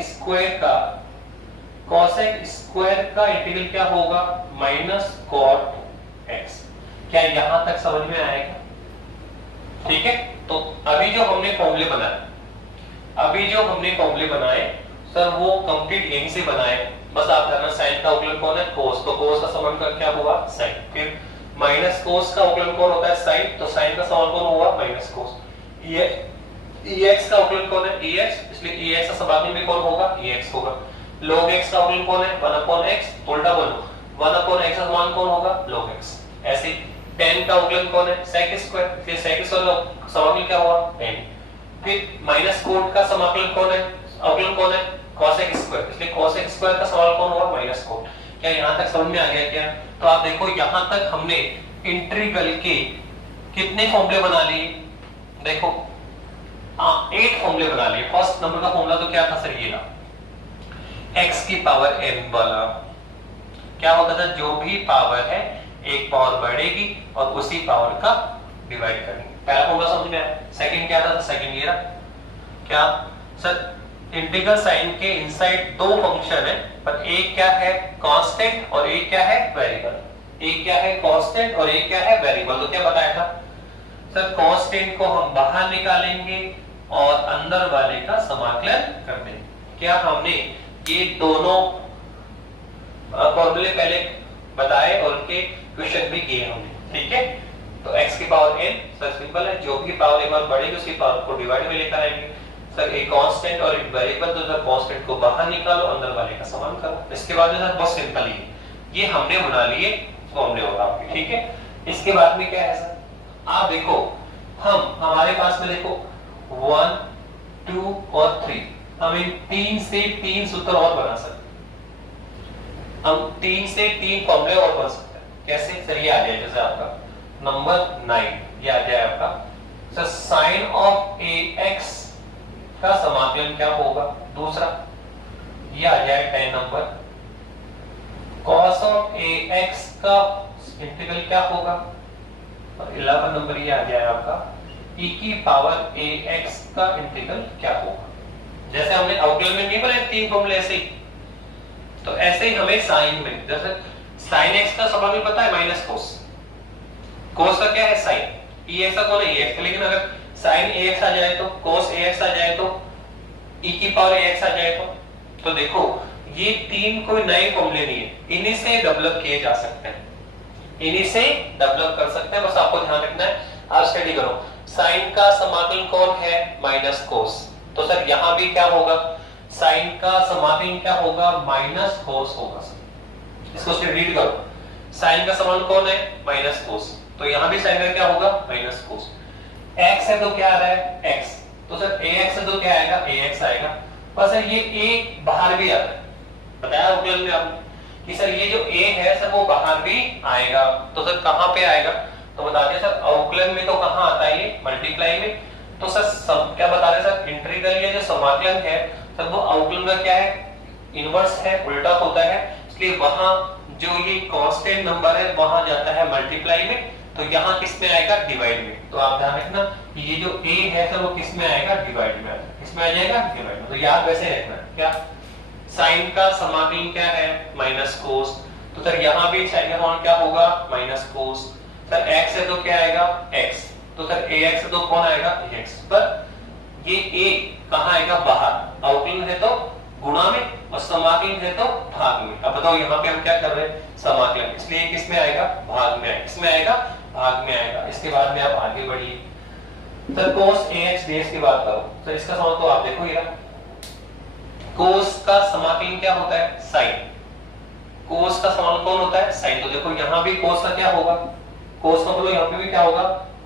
स्क्वायर का इंटीग्रल क्या होगा माइनस कॉट x। क्या यहां तक समझ में आएगा। ठीक है, तो अभी जो हमने फॉर्मूले बनाए सर वो कंप्लीट यहीं से बनाए, बस आप जानना साइन का अवकलन कौन है कोस, तो कोस का समान का क्या हुआ साइन, फिर माइनस कोस का अवकलन कौन होता है साइन, तो साइन का समान कौन हुआ माइनस कोस। ये ex का अवकलन कौन है ex, इसलिए ex का समाकलन भी कौन होगा ex होगा। log x का अवकलन कौन है 1/x, उल्टा बोलो 1/x का समान कौन होगा log x। ऐसे 10 का अवकलन कौन है sec स्क्वायर, इसलिए sec स्क्वायर का समाकलन क्या हुआ 10। फिर माइनस कोट का समाकलन कौन है अवकलन कौन है cosec स्क्वायर, इसलिए cosec स्क्वायर का समाकलन कौन हुआ माइनस कोट। क्या यहां तक समझ में आ गया क्या। तो आप देखो यहां तक हमने इंटीग्रल के कितने फॉर्मूले बना लिए, देखो 8 फॉर्मूले बना लिए। फर्स्ट नंबर का फॉर्मूला तो क्या था सर ये ना x की पावर n वाला, क्या होता था जो भी पावर है एक पावर बढ़ेगी और उसी पावर का डिवाइड करेंगे। पहला फॉर्मूला समझ में आया। सेकंड क्या था सेकंड ये रहा क्या सर इंटीग्रल साइन के इनसाइड दो फंक्शन है, पर एक क्या है कांस्टेंट और एक क्या है वेरिएबल। एक क्या है कांस्टेंट और एक क्या है वेरिएबल। तो क्या बताया था सर कांस्टेंट को हम बाहर निकालेंगे और अंदर वाले का समाकलन कर देंगे। क्या हमने ये दोनों फॉर्मूले पहले बताए और उनके क्वेश्चन भी किए हमने। ठीक है, तो x की पावर n सर सिंपल है, जो भी पावर एक बार बढ़ेगी उसी पावर को डिवाइड में लेकर आएंगे। सर एक कांस्टेंट और एक वेरिएबल, तो सर कांस्टेंट को बाहर निकालो अंदर वाले का समान करो। इसके बाद सर बहुत सिंपल ही ये हमने बना लिए फॉर्मूले होगा आपके। ठीक है, इसके बाद में क्या है सर आप देखो हमारे पास में देखो 1 2 और 3, हम इन 3 से 3 सूत्र और बना सकते हैं। हम 3 से 3 फॉर्मूले और बना सकते हैं। कैसे सर ये आ जाए जैसे आपका नंबर 9 ये आ जाए आपका सर साइन ऑफ ax का समाकलन क्या होगा। दूसरा ये आ जाए 10 नंबर cos ऑफ ax का इंटीग्रल क्या होगा। और 11 नंबर ये आ जाए आपका e की पावर ax का इंटीग्रल क्या होगा। जैसे हमने अवकलन में नहीं बनाए 3 फॉर्मूले ऐसे ही, तो ऐसे ही हमें साइन में जैसे sin x का समाकलन पता है माइनस कोस, कोस का क्या है साइन, ex का कौन है ex, लेकिन अगर sin ax आ जाए तो cos ax आ जाए तो e की पावर ax आ जाए तो देखो ये तीन कोई नए फॉर्मूले नहीं है, इन्हीं से डेवलप किए जा सकते हैं, इन्हीं से डेवलप कर सकते हैं। बस आपको ध्यान रखना है। आप स्टडी करो, साइन का समाकलन कौन है, माइनस कोस। तो सर यहां भी क्या होगा, साइन का समाकलन क्या होगा, माइनस कोस होगा। इसको रीड करो, साइन का समाकलन कौन है, माइनस कोस। तो यहां भी साइन का क्या होगा, माइनस कोस। x है तो क्या आ रहा है, x। तो सर ax है तो क्या आएगा, ax आएगा। पर सर ये a बाहर भी आता है, बताया अवकलन में आपने कि सर ये जो a है सर वो बाहर भी आएगा। तो सर कहां पे आएगा, तो बता दिया सर अवकलन में तो कहां आता है ये, मल्टीप्लाई में। तो सर सब क्या बता रहे सर, इंटीग्रल ये जो समाकलन है सर वो अवकलन का क्या है, इनवर्स है, उल्टा होता है। इसलिए वहां जो ये कांस्टेंट नंबर है वहां जाता है मल्टीप्लाई में, तो यहाँ किस में आएगा, डिवाइड में। तो आप ध्यान रखना ये जो a है तो वो किस में आएगा, डिवाइड में आएगा। किस में आ जाएगा, डिवाइड में। तो याद वैसे रखना क्या, साइन का समाकलन क्या है, माइनस कोस। तो सर यहाँ भी साइन का समाकलन क्या होगा, माइनस कोस। सर x है तो क्या आएगा, x। तो सर ax है तो कौन आएगा, ax। पर ये a कहाँ आएगा, बाहर। अवकलन है तो गुणा में और समाकलन है तो भाग में। अब बताओ यहाँ पे हम क्या कर रहे हैं, समाकलन, इसलिए किस में आएगा, भाग में आएगा। किसमें आएगा, भाग में आएगा। इसके बाद में आप आगे बढ़िए, सर cos ax dx की बात करो। तो इसका समाकलन तो आप देखो ये cos का समाकलन क्या होता है, sin। cos का समाकलन कौन होता है, sin। तो देखो यहाँ भी cos का क्या होगा, cos का मतलब यहाँ पे भी क्या होगा,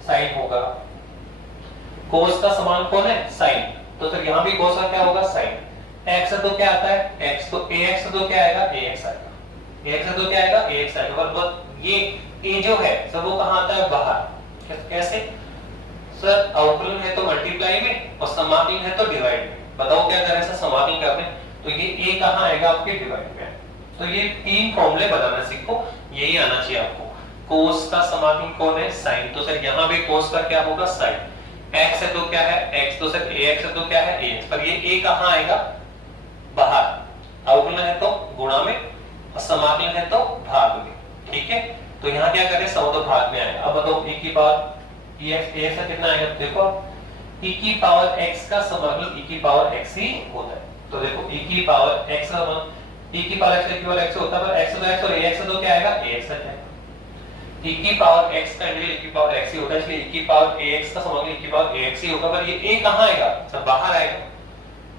sin होगा। cos का समाकलन कौन है, sin। तो सर यहाँ भी cos का क्या होगा, sin। x तो क्या आता है, x। तो ax तो क्या आएगा, ax आएगा। ax तो क्या आएगा, ax आएगा। और ये a जो है सर वो कहाँ आता है, बाहर। कैसे सर, अवकलन है तो मल्टीप्लाई में और समाकलन है तो डिवाइड में। बताओ क्या करें सर, समाकलन करने तो ये a कहाँ आएगा, आपके डिवाइड में। तो ये तीन फॉर्मूले बनाना सीखो, यही आना चाहिए आपको। cos का समाकलन कौन है, sin। तो सर यहाँ भी cos का क्या होगा, sin। x है तो क्या है, x। तो सर ax है तो क्या है, ax। पर ये a कहाँ आएगा, बाहर। अवकलन है तो गुणा में और समाकलन है तो भाग में। ठीक है, तो यहाँ क्या करें, सम तो भाग में आएगा। अब बताओ e की पावर ax का कितना आएगा, देखो e की पावर x का समाकलन e की पावर x ही होता है। तो देखो e की पावर x का e की पावर x इक्वल x होता है, पर x तो x और ax तो क्या आएगा, ax आ जाएगा। e की पावर x का इंटीग्रल e की पावर x ही होता है, इसलिए e की पावर ax का समाकलन e की पावर ax ही होगा। पर ये a कहाँ आएगा सर, बाहर आएगा।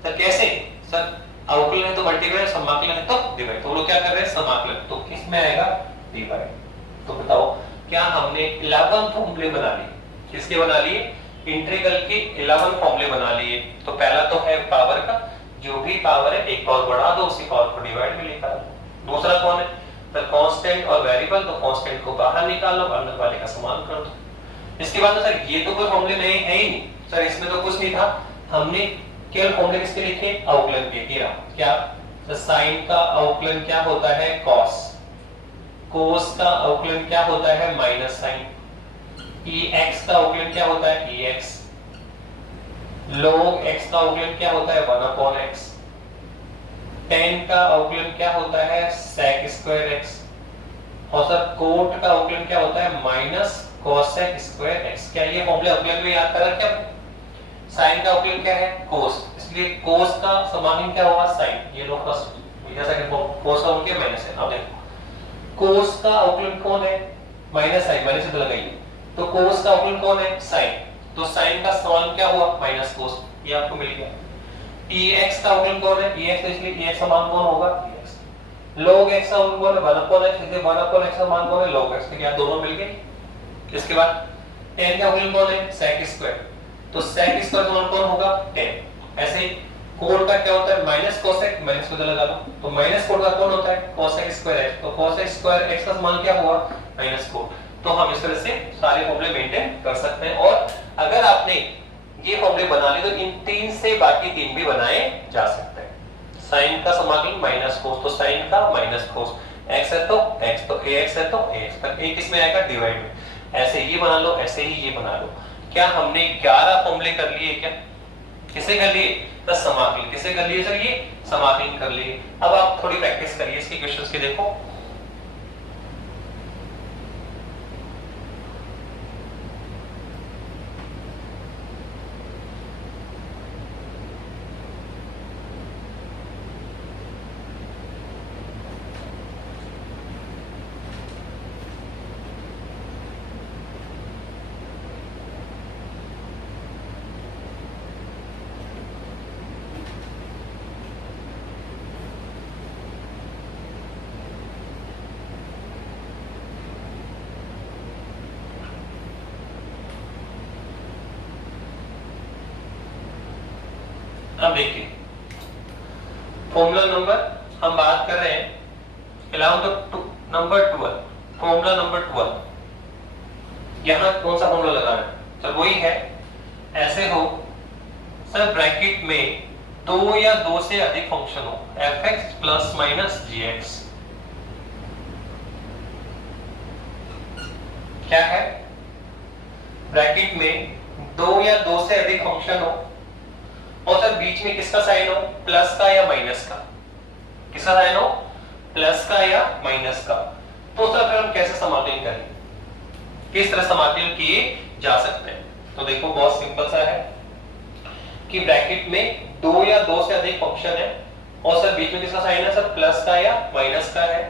सर कैसे, सर अवकलन है तो मल्टीप्लाई, समाकलन है तो डिवाइड। तो वो लोग क्या कर रहे हैं, समाकलन, तो किस में आएगा, डिवाइड। तो बताओ क्या हमने 11 फॉर्मूले बना लिए, किसके बना लिए, इंटीग्रल के 11 फॉर्मूले बना लिए। तो पहला तो है पावर का, जो भी पावर है एक पावर बढ़ा दो, उसी पावर को डिवाइड में लिखा दो। दूसरा कौन है, तो कांस्टेंट और वेरिएबल। तो कांस्टेंट को बाहर निकालो, अंदर वाले का समान कर दो। इसके बाद सर ये तो कोई फॉर्मूले नहीं है ही नहीं सर, इसमें तो कुछ नहीं था। हमने केवल फॉर्मूले किसके लिखे, अवकलन के। क्या, तो साइन का अवकलन क्या होता है, cos। cos का अवकलन क्या होता है, माइनस साइन। ex का अवकलन क्या होता है, ex। log x का अवकलन क्या होता है, 1/x। tan का अवकलन क्या होता है, sec स्क्वायर x। और सर कोट का अवकलन क्या होता है, माइनस cosec स्क्वायर x। क्या ये फॉर्मूले अवकलन में याद करा क्या, साइन का अवकलन क्या है, cos। इसलिए cos का समाकलन क्या होगा, sin। ये लो फर्स्ट जैसा कि cos का अवकलन माइनस है। अब देखो cos का अवकलन कौन है, माइनस sin, माइनस से लगाइए। तो cos का अवकलन कौन है, sin। तो sin का समाकलन क्या हुआ, माइनस cos। ये आपको मिल गया। ex का अवकलन कौन है, ex। तो इसलिए ex का मान कौन होगा, ex। log x का अवकलन कौन है, 1/x। इसलिए 1/x का मान कौन है, log x। तो क्या दोनों मिल गए। इसके बाद tan का अवकलन कौन है, sec स्क्वायर। तो sec स्क्वायर का मान कौन होगा, tan। ऐसे ही कोट का क्या होता है, माइनस cosec, माइनस को लगा लो। तो माइनस कोट का कौन होता है, cosec स्क्वायर x। तो cosec स्क्वायर x का मान क्या हुआ, माइनस कोट। तो हम इस तरह से सारे फॉर्मूले मेंटेन कर सकते हैं। और अगर आपने ये फॉर्मूले बना लिए तो इन तीन से बाकी तीन भी बनाए जा सकते हैं। साइन का समाकलन माइनस cos, तो साइन का माइनस cos। x है तो x, तो ax है तो ax। पर a किस में आएगा, डिवाइड में। ऐसे ये बना लो, ऐसे ही ये बना लो। क्या हमने 11 फॉर्मूले कर लिए, क्या किसे कर लिए, तो समाकलन किसे कर लिए सर, ये समाकलन कर लिए। अब आप थोड़ी प्रैक्टिस करिए इसके क्वेश्चंस के, देखो अब देखिए फॉर्मूला नंबर हम बात कर रहे हैं नंबर 12, फॉर्मूला नंबर 12। यहां कौन सा फॉर्मूला लगाना है सर? वही है, ऐसे हो सर ब्रैकेट में दो या दो से अधिक फंक्शन हो fx प्लस माइनस gx। क्या है? ब्रैकेट में दो या दो से अधिक फंक्शन हो और सर बीच में किसका साइन हो? प्लस का या माइनस का? किसका साइन हो? प्लस का या माइनस का। तो सर फिर हम कैसे समाकलन करें? किस तरह समाकलन किए जा सकते हैं? तो देखो बहुत सिंपल सा है कि ब्रैकेट में दो या दो से अधिक फंक्शन है और सर बीच में किसका साइन है? सर प्लस का या माइनस का है।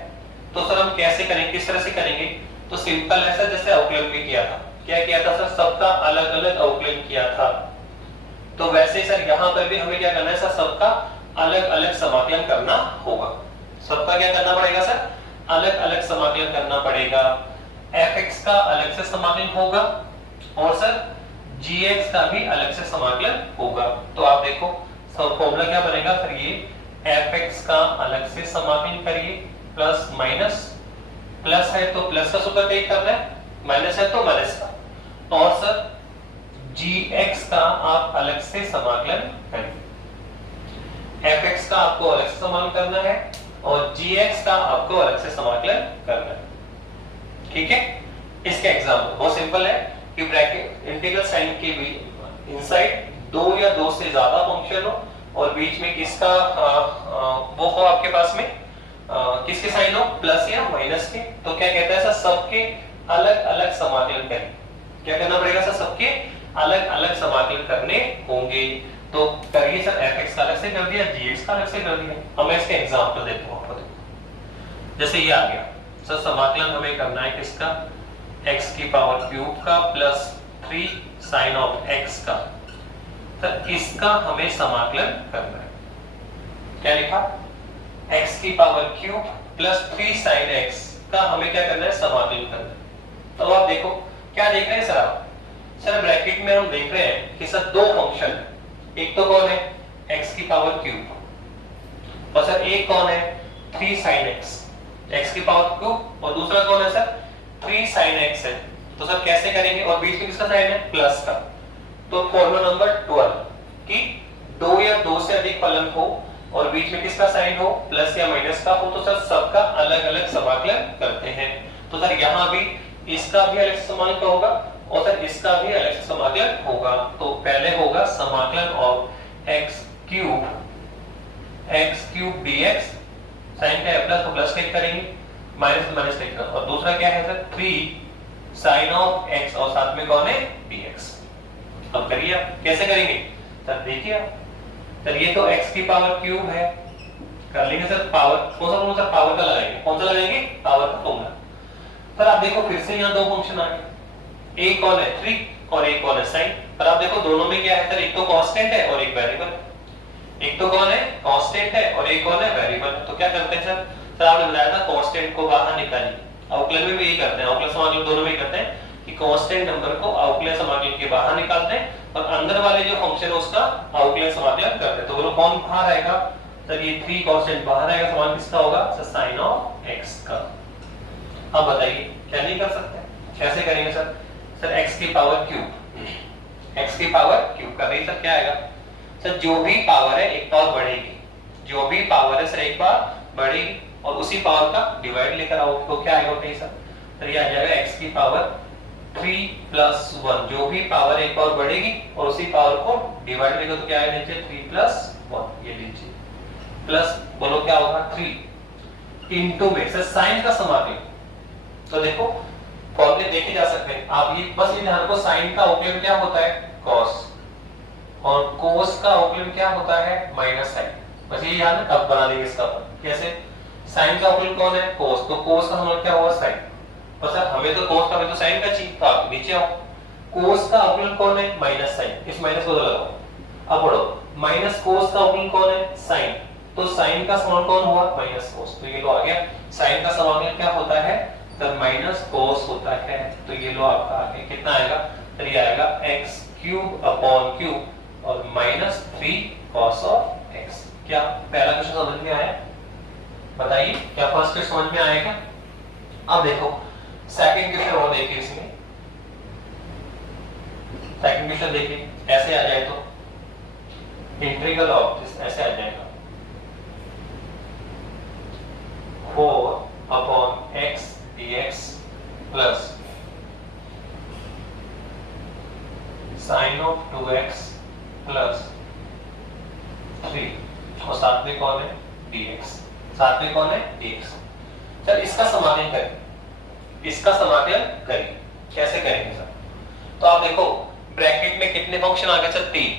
तो सर हम कैसे करेंगे, किस तरह से करेंगे? तो सिंपल है सर, जैसे अवकलन भी किया था। क्या किया था सर? सबका अलग अलग अवकलन किया था। तो वैसे सर यहाँ पर भी हमें क्या करना है सर? सबका अलग अलग समाकलन करना होगा। सबका क्या करना पड़ेगा सर? अलग अलग समाकलन करना पड़ेगा। fx का अलग से समाकलन होगा और सर gx का भी अलग से समाकलन होगा। तो आप देखो फॉर्मूला क्या बनेगा फिर? ये fx का अलग से समाकलन करिए प्लस माइनस, प्लस है तो प्लस का सूत्र टेक करना है, माइनस है तो माइनस का, और सर gx का आप अलग से समाकलन करिए। fx का आपको अलग से समाकलन करना है और gx का आपको अलग से समाकलन करना है। ठीक है? इसका एग्जाम्पल बहुत सिंपल है कि ब्रैकेट इंटीग्रल साइन के भी इनसाइड दो या दो से ज्यादा फंक्शन हो और बीच में किसका वो हो आपके पास में किसके साइन हो? प्लस या माइनस के। तो क्या कहता है सर? सबके अलग अलग समाकलन करें। क्या करना पड़ेगा सर? सबके अलग अलग समाकलन करने होंगे। तो करिए सर, fx का अलग से कर दिया, gx का अलग से कर दिया। अब मैं इसका एग्जांपल देता हूं आपको। देखो जैसे ये आ गया सर, समाकलन हमें करना है किसका? x की पावर क्यूब का प्लस 3 साइन ऑफ x का। सर इसका हमें समाकलन करना है। क्या लिखा? x की power cube plus 3 sine x का हमें क्या करना है? समाकलन करना है। तो आप देखो क्या देख रहे हैं सर? आप सर ब्रैकेट में हम देख रहे हैं कि सर दो फंक्शन, एक तो कौन है? x की पावर क्यूब, और सर एक कौन है? 3 sin x, x की पावर क्यूब, और दूसरा कौन है सर? 3 sin x है। तो सर कैसे करेंगे? और बीच में किसका साइन है? प्लस का। तो फॉर्मूला नंबर 12 कि दो या दो से अधिक फलन हो और बीच में किसका साइन हो? प्लस या माइनस का हो, तो सर सबका अलग अलग समाकलन करते हैं। तो सर यहाँ भी इसका भी अलग से समाकलन होगा और सर इसका भी अलग से समाकलन होगा। तो पहले होगा समाकलन of x cube dx, sine का प्लस तो प्लस टेक करेंगे, माइनस माइनस टेक करेंगे, और दूसरा क्या है सर? 3 साइन ऑफ x और साथ में कौन है? dx। अब करिए आप कैसे करेंगे सर? देखिए आप सर, ये तो x की पावर क्यूब है, कर लेंगे सर पावर। कौन सा फॉर्मूला सर? पावर का लगाएंगे। कौन सा लगाएंगे? पावर का फॉर्मूला। सर आप देखो फिर से यहाँ दो फंक्शन आ गए, एक कौन है? 3 और एक कौन है? साइन। पर आप देखो दोनों में क्या है सर? एक तो कांस्टेंट है और एक वेरिएबल है। एक तो कौन है? कांस्टेंट है और एक कौन है? वेरिएबल। तो क्या करते हैं सर? सर आपने बताया था कांस्टेंट को बाहर निकालिए। अवकलन में भी यही करते हैं, अवकलन समाकलन दोनों में करते हैं कि कांस्टेंट नंबर को अवकलन समाकलन के बाहर निकालते हैं और अंदर वाले जो फंक्शन है उसका अवकलन समाकलन करते हैं। तो बोलो कौन बाहर आएगा सर? ये 3 कांस्टेंट बाहर आएगा, समान किसका होगा सर? साइन ऑफ x का। अब बताइए क्या नहीं कर सकते? कैसे करेंगे सर? सर x की पावर क्यूब कर रही सर, क्या आएगा सर? जो भी पावर है एक पावर बढ़ेगी, जो भी पावर है सर एक बार बढ़ेगी और उसी पावर का डिवाइड लेकर आओ तो क्या आएगा बताइए सर? तो ये आ जाएगा x की पावर 3 प्लस 1, जो भी पावर एक पावर बढ़ेगी और उसी पावर को डिवाइड लेकर तो क्या आएगा नीचे? 3 प्लस 1, ये लीजिए प्लस, बोलो क्या होगा? 3 इनटू में सर साइन का समाकलन। तो देखो फॉर्मूले देखे जा सकते हैं, आप ये बस ये ध्यान को, साइन का अवकलन क्या होता है? cos, और cos का अवकलन क्या होता है? Minus sine. बस ये याद है, अब बना देंगे इसका कैसे? साइन का अवकलन कौन है? cos, तो cos का मतलब क्या हुआ? साइन। और सर हमें तो cos का, हमें तो साइन का चाहिए, तो आप नीचे आओ। cos का अवकलन कौन है? Minus sign. इस माइनस को लगाओ, अब पढ़ो माइनस cos का अवकलन कौन है? साइन। तो साइन का समाकलन कौन हुआ? Minus cos। तो ये लो आ गया, साइन का समाकलन क्या होता है सर? माइनस cos होता है। तो ये लो आपका आ गया, कितना आएगा सर? ये आएगा x³ अपॉन क्यूब और माइनस 3 cos ऑफ x। क्या पहला क्वेश्चन समझ में आया? बताइए, क्या फर्स्ट क्वेश्चन समझ में आया क्या? अब देखो सेकंड क्वेश्चन और देखिए, इसमें सेकंड क्वेश्चन देखिए, ऐसे आ जाए तो इंटीग्रल ऑफ दिस ऐसे आ जाएगा 4 upon x dx plus sign of 2x plus 3 और साथ में कौन है dx, साथ में कौन है dx। चल इसका समाकलन करें, इसका समाकलन करिए, कैसे करेंगे सर? तो आप देखो ब्रैकेट में कितने फंक्शन आ गए सर? 3।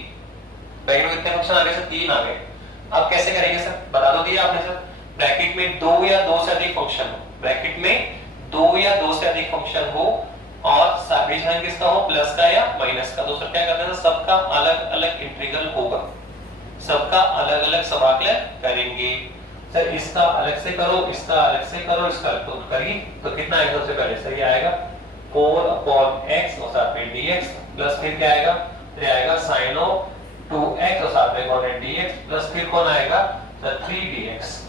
ब्रैकेट में कितने फंक्शन आ गए सर? 3 आ गए। अब कैसे करेंगे सर? बता दो दिया आपने सर। ब्रैकेट में 2 या 2 से अधिक फंक्शन हो, ब्रैकेट में 2 या 2 से अधिक फंक्शन हो और सापेक्ष मान किसका हो, प्लस का या माइनस का, तो सर क्या करते हैं, सबका अलग अलग इंटीग्रल होगा, सबका अलग अलग समाकलन करेंगे। सर इसका अलग से करो, इसका अलग से करो, इसका अलग तो करिए, तो कितना आएगा सबसे पहले? सर ये आएगा 4 अपॉन x और साथ में dx प्लस फिर क्या आएगा? फिर आएगा sin ऑफ 2x और साथ में कौन है dx प्लस फिर कौन आएगा सर 3dx।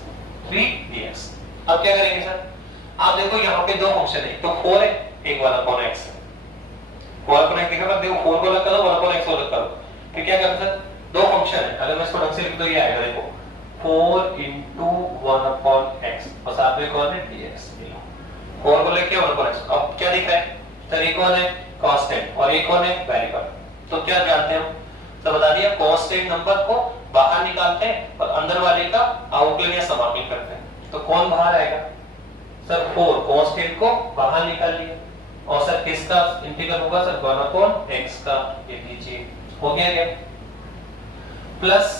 अब क्या करेंगे सर? आप देखो यहाँ पे दो फंक्शन है, तो 4 है, एक 1 अपॉन x है, 4 अपॉन x देखो, देखो 4 को अलग करो, 1 अपॉन x को अलग करो, फिर क्या करें सर? दो फंक्शन है, अगर मैं इसको ढंग से लिख दूं ये आएगा, देखो 4 into 1 upon x और साथ में कौन है dx। 4 को लेके 1 upon x। अब क्या दिख रहा है सर? एक कौन है कांस्टेंट और एक कौन है वेरिएबल। तो क्या जानते हैं हम? तो बता दिया कांस्टेंट नंबर को बाहर निकालते हैं और अंदर वाले का आउटलाइन या समाकलन करते हैं। तो कौन बाहर आएगा सर? 4 कांस्टेंट को बाहर निकाल लिया और सर किसका इंटीग्रल होगा सर? 1 upon x का। ये लीजिए हो गया क्या? प्लस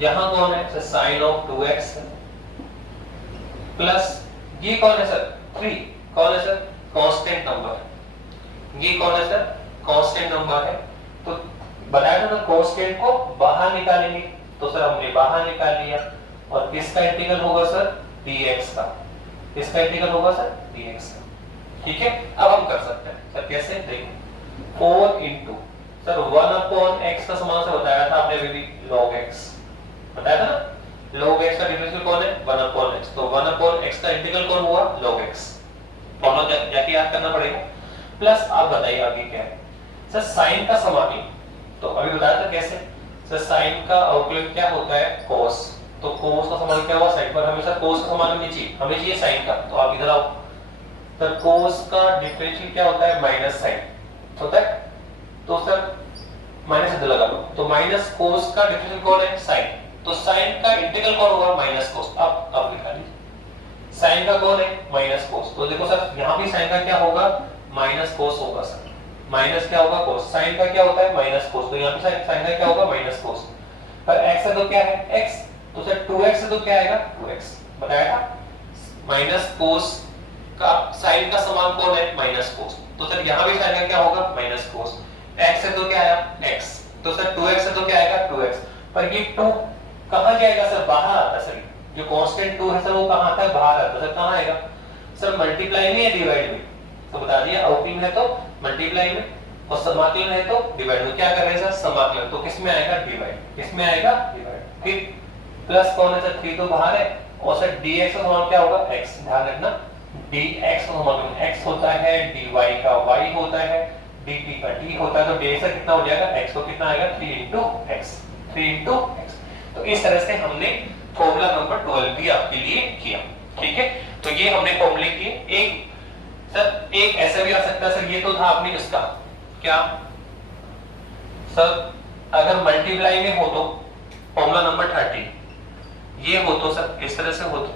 यहां कौन है sir? Sign of 2x plus ये कौन है सर? 3। कौन है सर? Constant number. ये कौन है सर? कांस्टेंट नंबर है। तो बताया था ना कांस्टेंट को बाहर निकालेंगे, तो सर हमने बाहर निकाल लिया और किसका इंटीग्रल होगा सर? dx का। किसका इंटीग्रल होगा सर? dx का। ठीक है, अब हम कर सकते हैं सर, कैसे? देखो 4 into सर 1 upon x का समान से बताया था आपने अभी log x बताया था ना, log x का डिफरेंशियल कौन है? 1 upon x। तो 1 upon x का इंटीग्रल कौन हुआ? log x। फॉर्मूला जाके याद करना पड़ेगा। प्लस आप बताइए आगे क्या है सर? साइन का समाकलन, तो अभी बताया था कैसे सर? साइन का अवकलन क्या होता है? cos। तो cos का समाकलन क्या हुआ? साइन पर। हमेशा cos का समाकलन नहीं चाहिए, हमें चाहिए साइन का। तो आप इधर आओ सर, cos का डिफरेंशियल क्या होता है? माइनस साइन होता है, तो सर माइनस इधर लगा लो, तो माइनस cos का डिफरेंशियल कौन है? साइन। तो साइन का इंटीग्रल कौन होगा? Minus cos। अब लिखा लीजिए साइन का कौन है? Minus cos। तो देखो सर यहाँ भी साइन का क्या होगा? माइनस cos होगा सर। माइनस क्या होगा? cos। साइन का क्या होता है? Minus cos। तो यहाँ पे साइन का क्या होगा? Minus cos। पर x है तो क्या है? x। तो सर 2x है तो क्या आएगा? 2x। बताया था माइनस cos का साइन का समान कौन है? Minus cos। तो सर यहाँ भी साइन का क्या होगा? Minus cos। x है तो क्या आया? x। तो सर 2x है तो क्या आएगा? 2x। पर ये 2 कहां जाएगा सर? बाहर आता है सर। जो कांस्टेंट 2 है सर वो कहां आता है? बाहर आता है सर। कहां आएगा सर? मल्टीप्लाई में या डिवाइड में? तो बता दिया अवकलन है तो मल्टीप्लाई में और समाकलन है तो डिवाइड में। क्या कर रहे हैं सर? समाकलन। तो किसमें आएगा? डिवाइड। किसमें आएगा? डिवाइड। फिर प्लस कौन है सर? 3 तो बाहर है और सर dx का समान क्या होगा? x। ध्यान रखना dx का समान x होता है, dy का y होता है, dt का d होता है। तो dx का कितना हो जाएगा? x। को कितना आएगा? 3 into x। 3 into x। तो इस तरह से हमने फॉर्मूला नंबर 12 भी आपके लिए किया। ठीक है, तो ये हमने फॉर्मूले किए। एक सर एक ऐसा भी आ सकता है सर, ये तो था आपने इसका क्या सर? अगर मल्टीप्लाई में हो तो फॉर्मूला नंबर 30 ये हो तो सर इस तरह से हो तो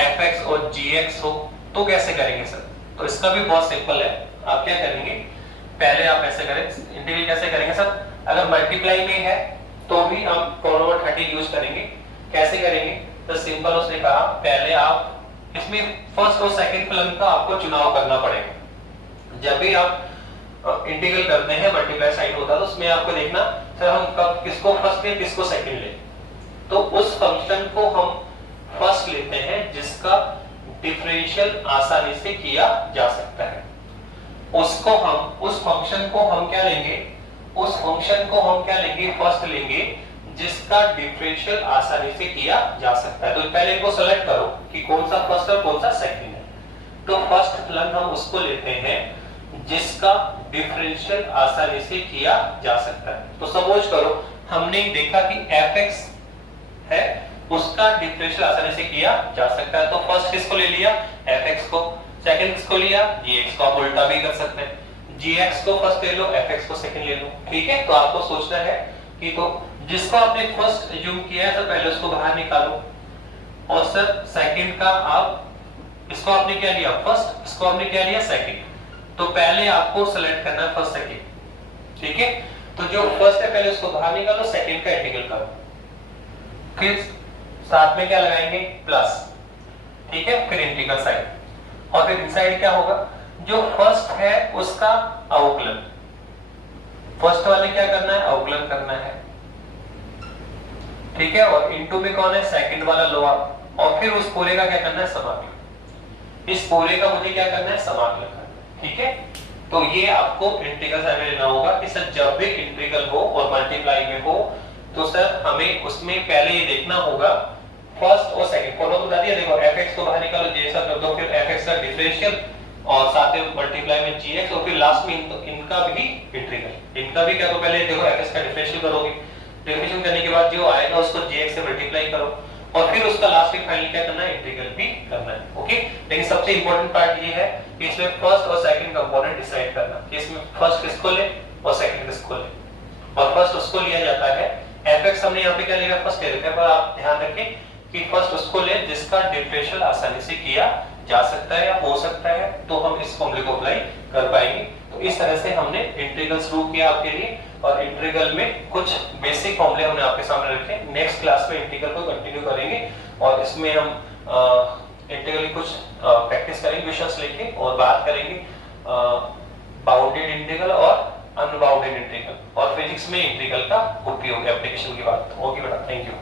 fx और gx हो तो कैसे करेंगे सर? तो इसका भी बहुत सिंपल है। आप क्या करेंगे? पहले आप ऐसे करें, इंटीग्रल कैसे करेंगे सर? अगर मल्टीप्लाई में है तो भी हम फॉर्मूला 30 यूज करेंगे। कैसे करेंगे? तो सिंपल उसने कहा पहले आप इसमें फर्स्ट और सेकंड फलन का आपको चुनाव करना पड़ेगा। जब भी आप इंटीग्रल करते हैं मल्टीप्लाई साइन होता है तो उसमें आपको देखना सर हम कब किसको फर्स्ट लें किसको सेकंड लें। तो उस फंक्शन को हम फर्स्ट लेते हैं जिसका डिफरेंशियल आसानी से किया जा सकता है, उसको हम उस फंक्शन को हम क्या लेंगे? उस फंक्शन को हम क्या लेंगे, फर्स्ट लेंगे जिसका डिफरेंशियल आसानी से किया जा सकता है। तो पहले इनको सेलेक्ट करो कि कौन सा फर्स्ट और कौन सा सेकंड है। तो फर्स्ट फलन हम उसको लेते हैं जिसका डिफरेंशियल आसानी से किया जा सकता है। तो सपोज करो हमने देखा कि fx है, उसका डिफरेंशियल आसानी से किया जा सकता है। तो फर्स्ट किसको ले लिया, fx को, सेकंड किसको लिया, gx को। आप उल्टा भी कर सकते हैं, gx को फर्स्ट ले लो, fx को सेकंड ले लो। ठीक है, तो आपको सोचना है कि तो जिसको आपने फर्स्ट अज्यूम किया है तो पहले उसको बाहर निकालो, और सर सेकंड का आप, इसको आपने क्या लिया फर्स्ट, इसको आपने क्या लिया सेकंड, तो पहले आपको सेलेक्ट करना है फर्स्ट सेकंड। ठीक है, तो जो फर्स्ट है पहले उसको बाहर निकालो, सेकंड का इंटीग्रल करो, फिर साथ में क्या लगाएंगे प्लस। ठीक है, फिर इंटीग्रल साइड, और फिर इनसाइड क्या होगा, जो फर्स्ट है उसका अवकलन, फर्स्ट वाले क्या करना है, अवकलन करना है। ठीक है, और इनटू में कौन है, सेकंड वाला लो आप, और फिर उस पूरे का क्या करना है, समाकलन। इस पूरे का मुझे क्या करना है, समाकलन करना है। ठीक है, तो ये आपको इंटीग्रल साइड में लेना होगा कि सर जब भी इंटीग्रल हो और मल्टीप्लाई में हो तो सर हमें उसमें पहले ये देखना होगा फर्स्ट और सेकंड। फॉलो तो बता दिया, देखो fx को बाहर निकालो, जैसा कर दो, फिर fx का डिफरेंशियल और साथ में मल्टीप्लाई में gx, और फिर लास्ट में इनका भी इंटीग्रल। इनका भी क्या, तो पहले देखो fx का डिफरेंशियल करोगे, डिफरेंशियल करने के बाद जो आएगा उसको gx से मल्टीप्लाई करो, और फिर उसका लास्ट में फाइनली क्या करना है, इंटीग्रल भी करना है। ओके, लेकिन सबसे इंपॉर्टेंट पार्ट ये है कि इसमें फर्स्ट और सेकंड कंपोनेंट डिसाइड करना कि इसमें फर्स्ट किसको ले और सेकंड किसको ले। और फर्स्ट उसको लिया जाता है, fx हमने यहाँ पे क्या लिया, फर्स्ट ले लेते हैं, पर आप ध्यान रखें कि फर्स्ट उसको ले जिसका डिफरेंशियल आसानी से किया जा सकता है या हो सकता है, तो हम इस फॉर्मूले को अप्लाई कर पाएंगे। तो इस तरह से हमने इंटीग्रल शुरू किया आपके लिए, और इंटीग्रल में कुछ बेसिक फॉर्मूले हमने आपके सामने रखे। नेक्स्ट क्लास में इंटीग्रल को कंटिन्यू करेंगे, और इसमें हम इंटीग्रल की कुछ प्रैक्टिस करेंगे, क्वेश्चंस लेके, और बात करेंगे बाउंडेड इंटीग्रल और अनबाउंडेड इंटीग्रल, और फिजिक्स में इंटीग्रल का उपयोग एप्लीकेशन की बात होगी बेटा। Thank you.